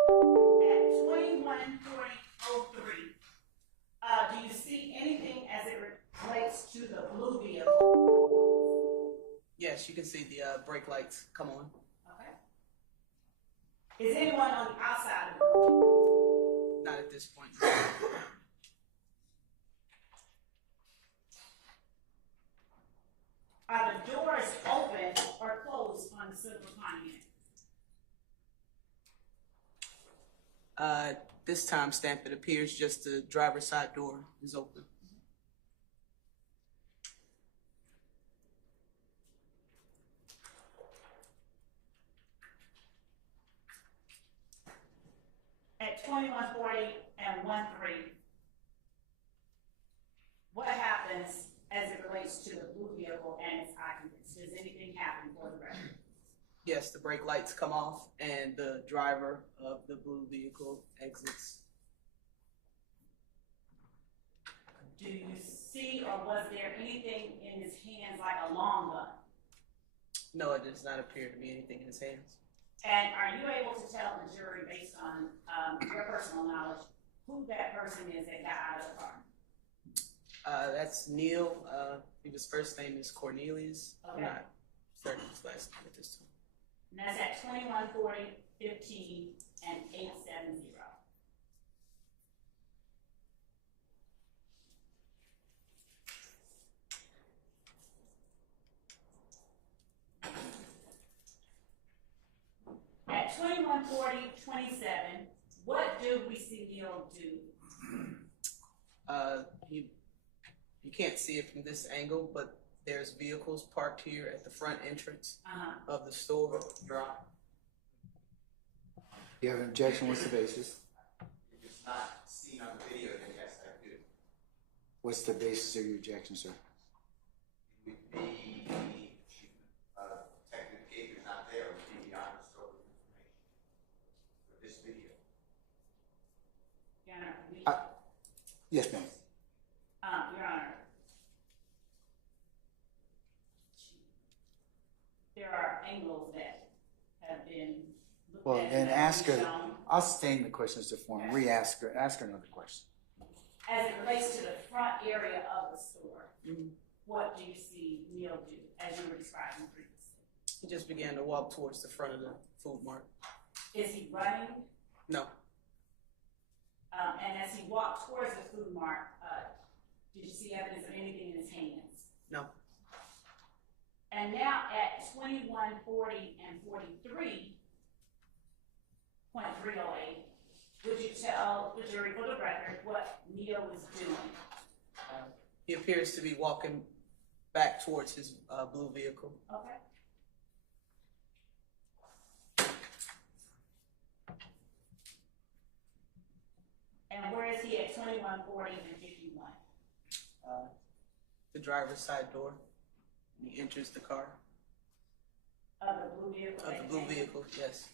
At 21, 40, 03, do you see anything as it relates to the blue vehicle? Yes, you can see the brake lights come on. Okay. Is anyone on the outside of the blue vehicle? Not at this point. Are the doors open or closed on the silver Pontiac? This time stamp, it appears just the driver's side door is open. At 21, 40, and 13, what happens as it relates to the blue vehicle and its occupants? Does anything happen for the record? Yes, the brake lights come off and the driver of the blue vehicle exits. Do you see or was there anything in his hands like a long gun? No, it does not appear to be anything in his hands. And are you able to tell the jury, based on your personal knowledge, who that person is that got out of the car? That's Neil. His first name is Cornelius. Okay. I'm not certain his last name at this time. And that's at 21, 40, 15, and 870. At 2140-27, what do we see Neil do? You can't see it from this angle, but there's vehicles parked here at the front entrance of the store. You have an objection, what's the basis? If it's not seen on the video, then yes, I do. What's the basis of your objection, sir? It would be, Detective Gator's not there, it would be the honest story information for this video. Your Honor, Yes, ma'am. Your Honor, there are angles that have been looked Well, at. then that ask we've her, shown. I'll sustain the questions to form, ask her another question. As it relates to the front area of the store, what do you see Neil do, as you were describing previously? He just began to walk towards the front of the food mart. Is he running? No, And as he walked towards the food mart, did you see evidence of anything in his hands? no. And now at 2140 and 43.308, would you tell the jury for the record what Neil was doing? He appears to be walking back towards his blue vehicle. Okay. And where is he at 2140 and 51? The driver's side door. And he enters the car. Of the blue vehicle? Of the blue vehicle, yes.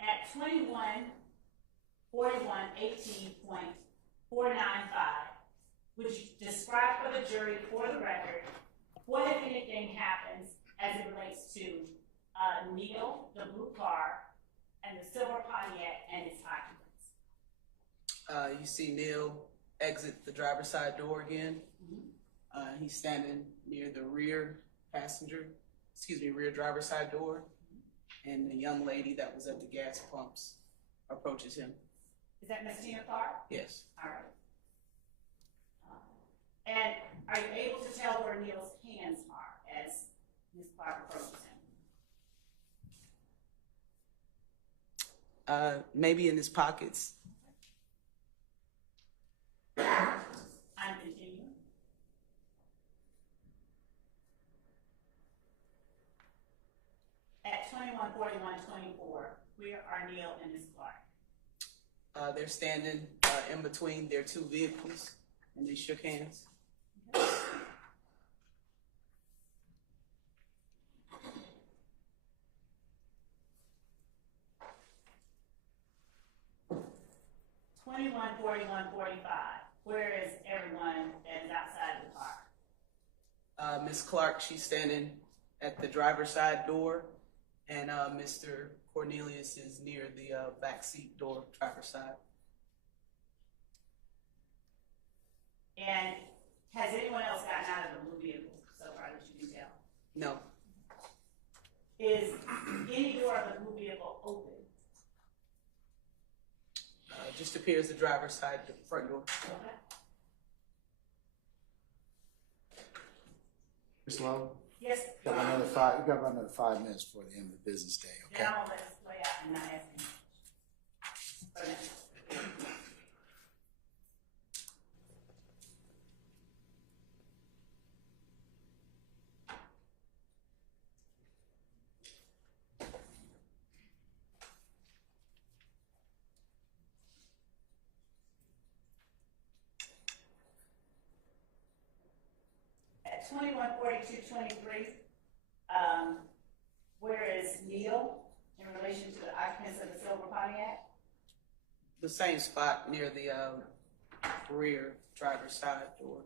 At 214118.495, would you describe for the jury, for the record, what, if anything, happens as it relates to Neil, the blue car, and the silver Pontiac and its occupants? You see Neil exit the driver's side door again. He's standing near the rear driver's side door. And the young lady that was at the gas pumps approaches him. Is that Miss Tina Clark? Yes. All right. And are you able to tell where Neil's hands are as Ms. Clark approaches him? Maybe in his pockets. I'm continuing. At 214124, where are Neil and Ms. Clark? They're standing in between their two vehicles, and they shook hands. Where is everyone that is outside of the car? Ms. Clark, she's standing at the driver's side door, and Mr. Cornelius is near the back seat door, driver's side. And has anyone else gotten out of the blue vehicle so far that you can tell? No. Is any door of the blue vehicle open? Just appears the driver's side, the front door. Okay. Ms. Lowe? Yes. You got about another 5 minutes before the end of the business day, okay? Then I'm gonna let this play out and not ask him. At 214223, where is Neil in relation to the occupants of the silver Pontiac? The same spot near the rear driver's side door.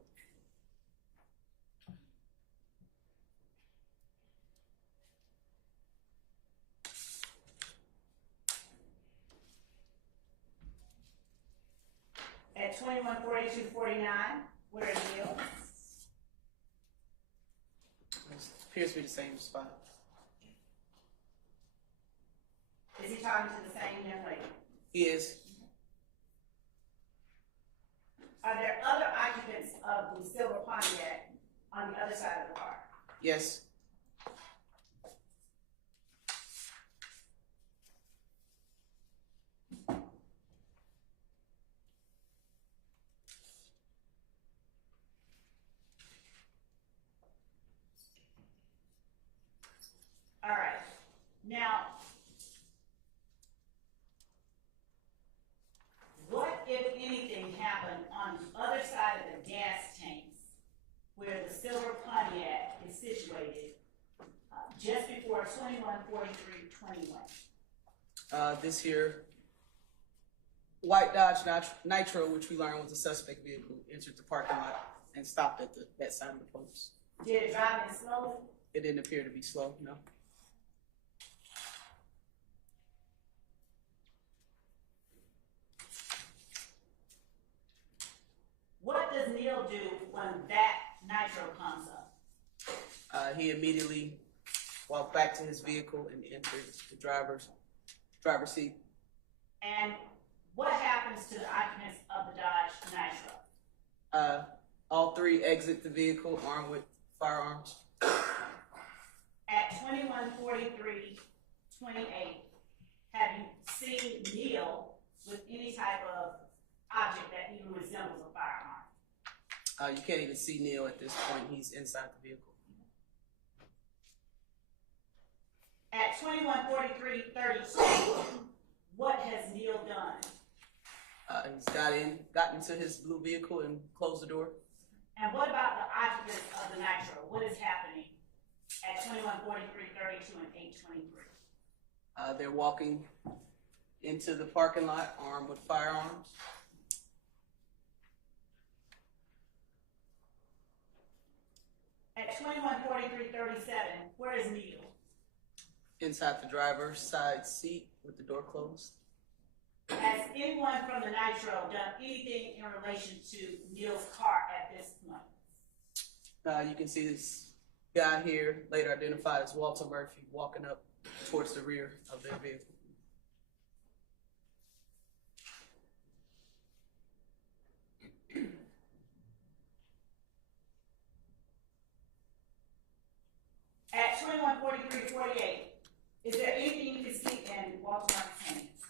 At 214249, where is Neil? It appears to be the same spot. Is he talking to the same young lady? He is. Are there other occupants of the silver Pontiac on the other side of the car? Yes. All right. Now, what, if anything, happened on the other side of the gas tanks where the silver Pontiac is situated just before 214321? This here, white Dodge Nitro, which we learned was a suspect vehicle, entered the parking lot and stopped at that side of the post. Did it drive in slowly? It didn't appear to be slow, no. What does Neil do when that Nitro comes up? He immediately walked back to his vehicle and entered the driver's seat. And what happens to the occupants of the Dodge Nitro? All three exit the vehicle armed with firearms. At 214328, have you seen Neil with any type of object that even resembles a firearm? You can't even see Neil at this point. He's inside the vehicle. At 214332, what has Neil done? He's gotten into his blue vehicle and closed the door. And what about the occupants of the Nitro? What is happening at 214332 and 823? They're walking into the parking lot armed with firearms. At 214337, where is Neil? Inside the driver's side seat with the door closed. Has anyone from the Nitro done anything in relation to Neil's car at this point? You can see this guy here, later identified as Walter Murphy, walking up towards the rear of their vehicle. At 214348, is there anything you can see in Walter Murphy's hands?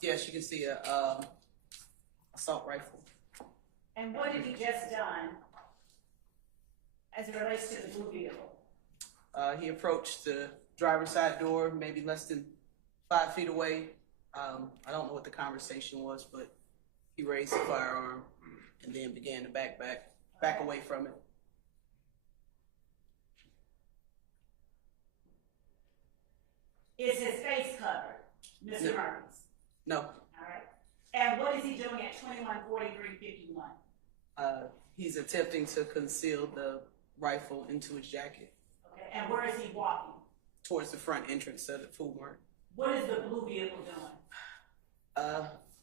Yes, you can see a assault rifle. And what have you just done as it relates to the blue vehicle? He approached the driver's side door, maybe less than 5 feet away. I don't know what the conversation was, but he raised the firearm and then began to back away from it. Is his face covered, Mr. No. Murphy's? No, All right. And what is he doing at 214351? he's attempting to conceal the rifle into his jacket Okay. And where is he walking? towards the front entrance of the food mart. What is the blue vehicle doing?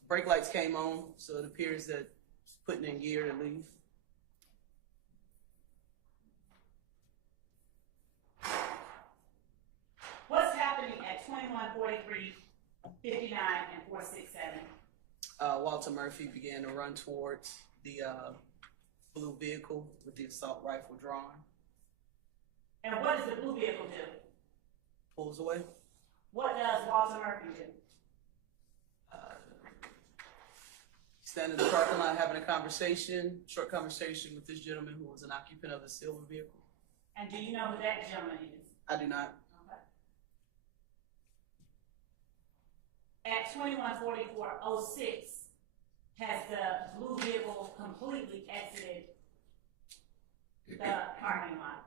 Brake lights came on, so it appears that it's putting in gear to leave. What's happening at 214359 and 467? Walter Murphy began to run towards the blue vehicle with the assault rifle drawn. And what does the blue vehicle do? Pulls away. What does Walter Murphy do? Standing in the parking lot having a short conversation with this gentleman who was an occupant of the silver vehicle. And do you know who that gentleman is? I do not. Okay. At 214406, has the blue vehicle completely exited the parking lot?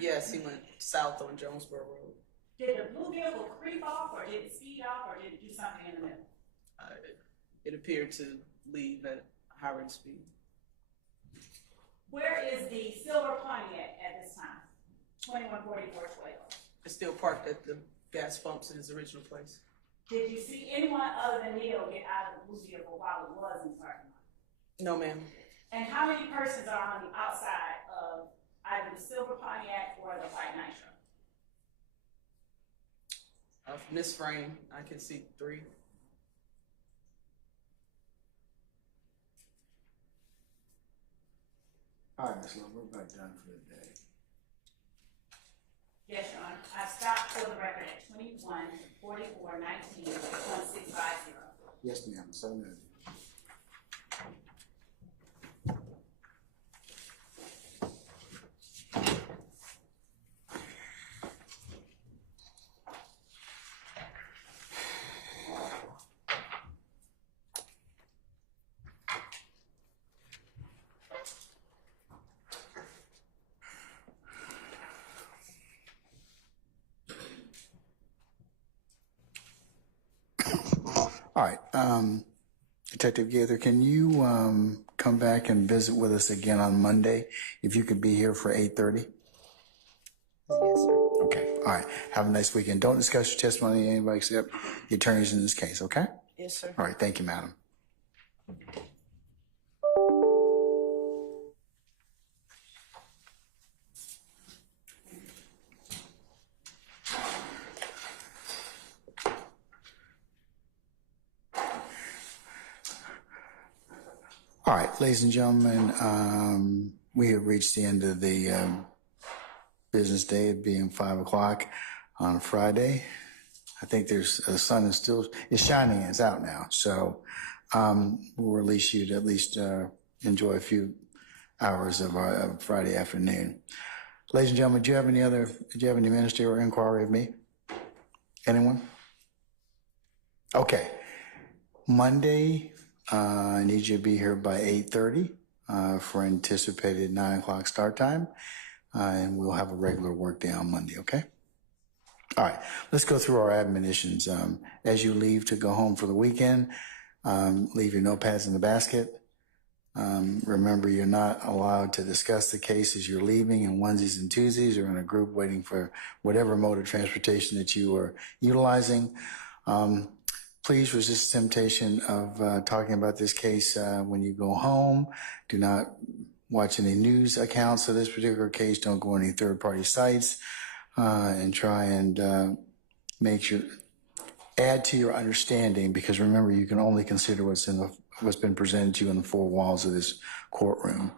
Yes, he went south on Jonesboro Road. Did the blue vehicle creep off, or did it speed off, or did it do something in the middle? It appeared to leave at a high rate of speed. Where is the silver Pontiac at this time? 214412. It's still parked at the gas pumps in his original place. Did you see anyone other than Neil get out of the blue vehicle while it was in the parking lot? No, ma'am. And how many persons are on the outside of either the silver Pontiac or the white Nitro? From this frame, I can see 3. All right, Ms. Love, we're about done for the day. Yes, Your Honor. I stopped for the record at 21, 44, 19, 1650. Yes, ma'am, so noted. All right, Detective Gaither, can you come back and visit with us again on Monday? If you could be here for 8:30? Yes, sir. Okay, all right. Have a nice weekend. Don't discuss your testimony with anybody except the attorneys in this case, okay? Yes, sir. All right, thank you, madam. All right, ladies and gentlemen, we have reached the end of the business day, it being 5 o'clock on Friday. I think the sun is shining, it's out now. So we'll release you to at least enjoy a few hours of Friday afternoon. Ladies and gentlemen, do you have any ministerial inquiry of me? Anyone? Okay. Monday, I need you to be here by 8:30 for anticipated 9 o'clock start time. And we'll have a regular work day on Monday, okay? All right, let's go through our admonitions. As you leave to go home for the weekend, leave your notepads in the basket. Remember, you're not allowed to discuss the case as you're leaving in onesies and twosies or in a group waiting for whatever mode of transportation that you are utilizing. Please resist temptation of talking about this case when you go home. Do not watch any news accounts of this particular case. Don't go on any third-party sites, and try and add to your understanding, because remember, you can only consider what's been presented to you in the 4 walls of this courtroom.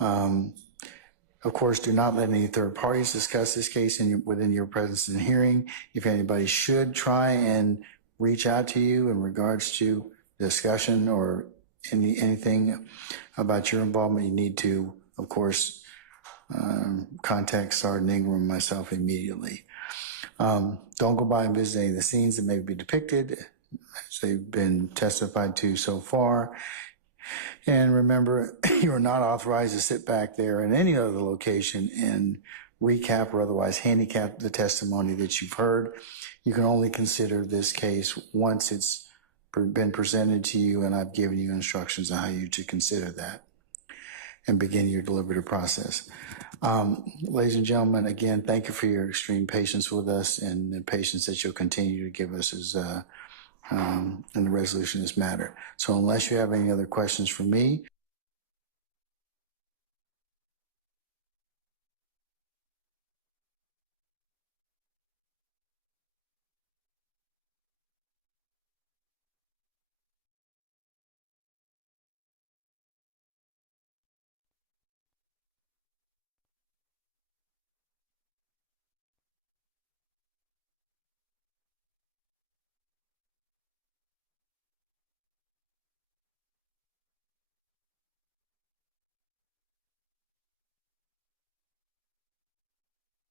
Of course, do not let any third parties discuss this case within your presence and hearing. If anybody should try and reach out to you in regards to discussion or anything about your involvement, you need to, of course, contact Sergeant Ingram and myself immediately. Don't go by and visit any of the scenes that may be depicted as they've been testified to so far. And remember, you are not authorized to sit back there in any other location and recap or otherwise handicap the testimony that you've heard. You can only consider this case once it's been presented to you and I've given you instructions on how you to consider that and begin your deliberative process. Ladies and gentlemen, again, thank you for your extreme patience with us and the patience that you'll continue to give us as in the resolution of this matter. So unless you have any other questions for me,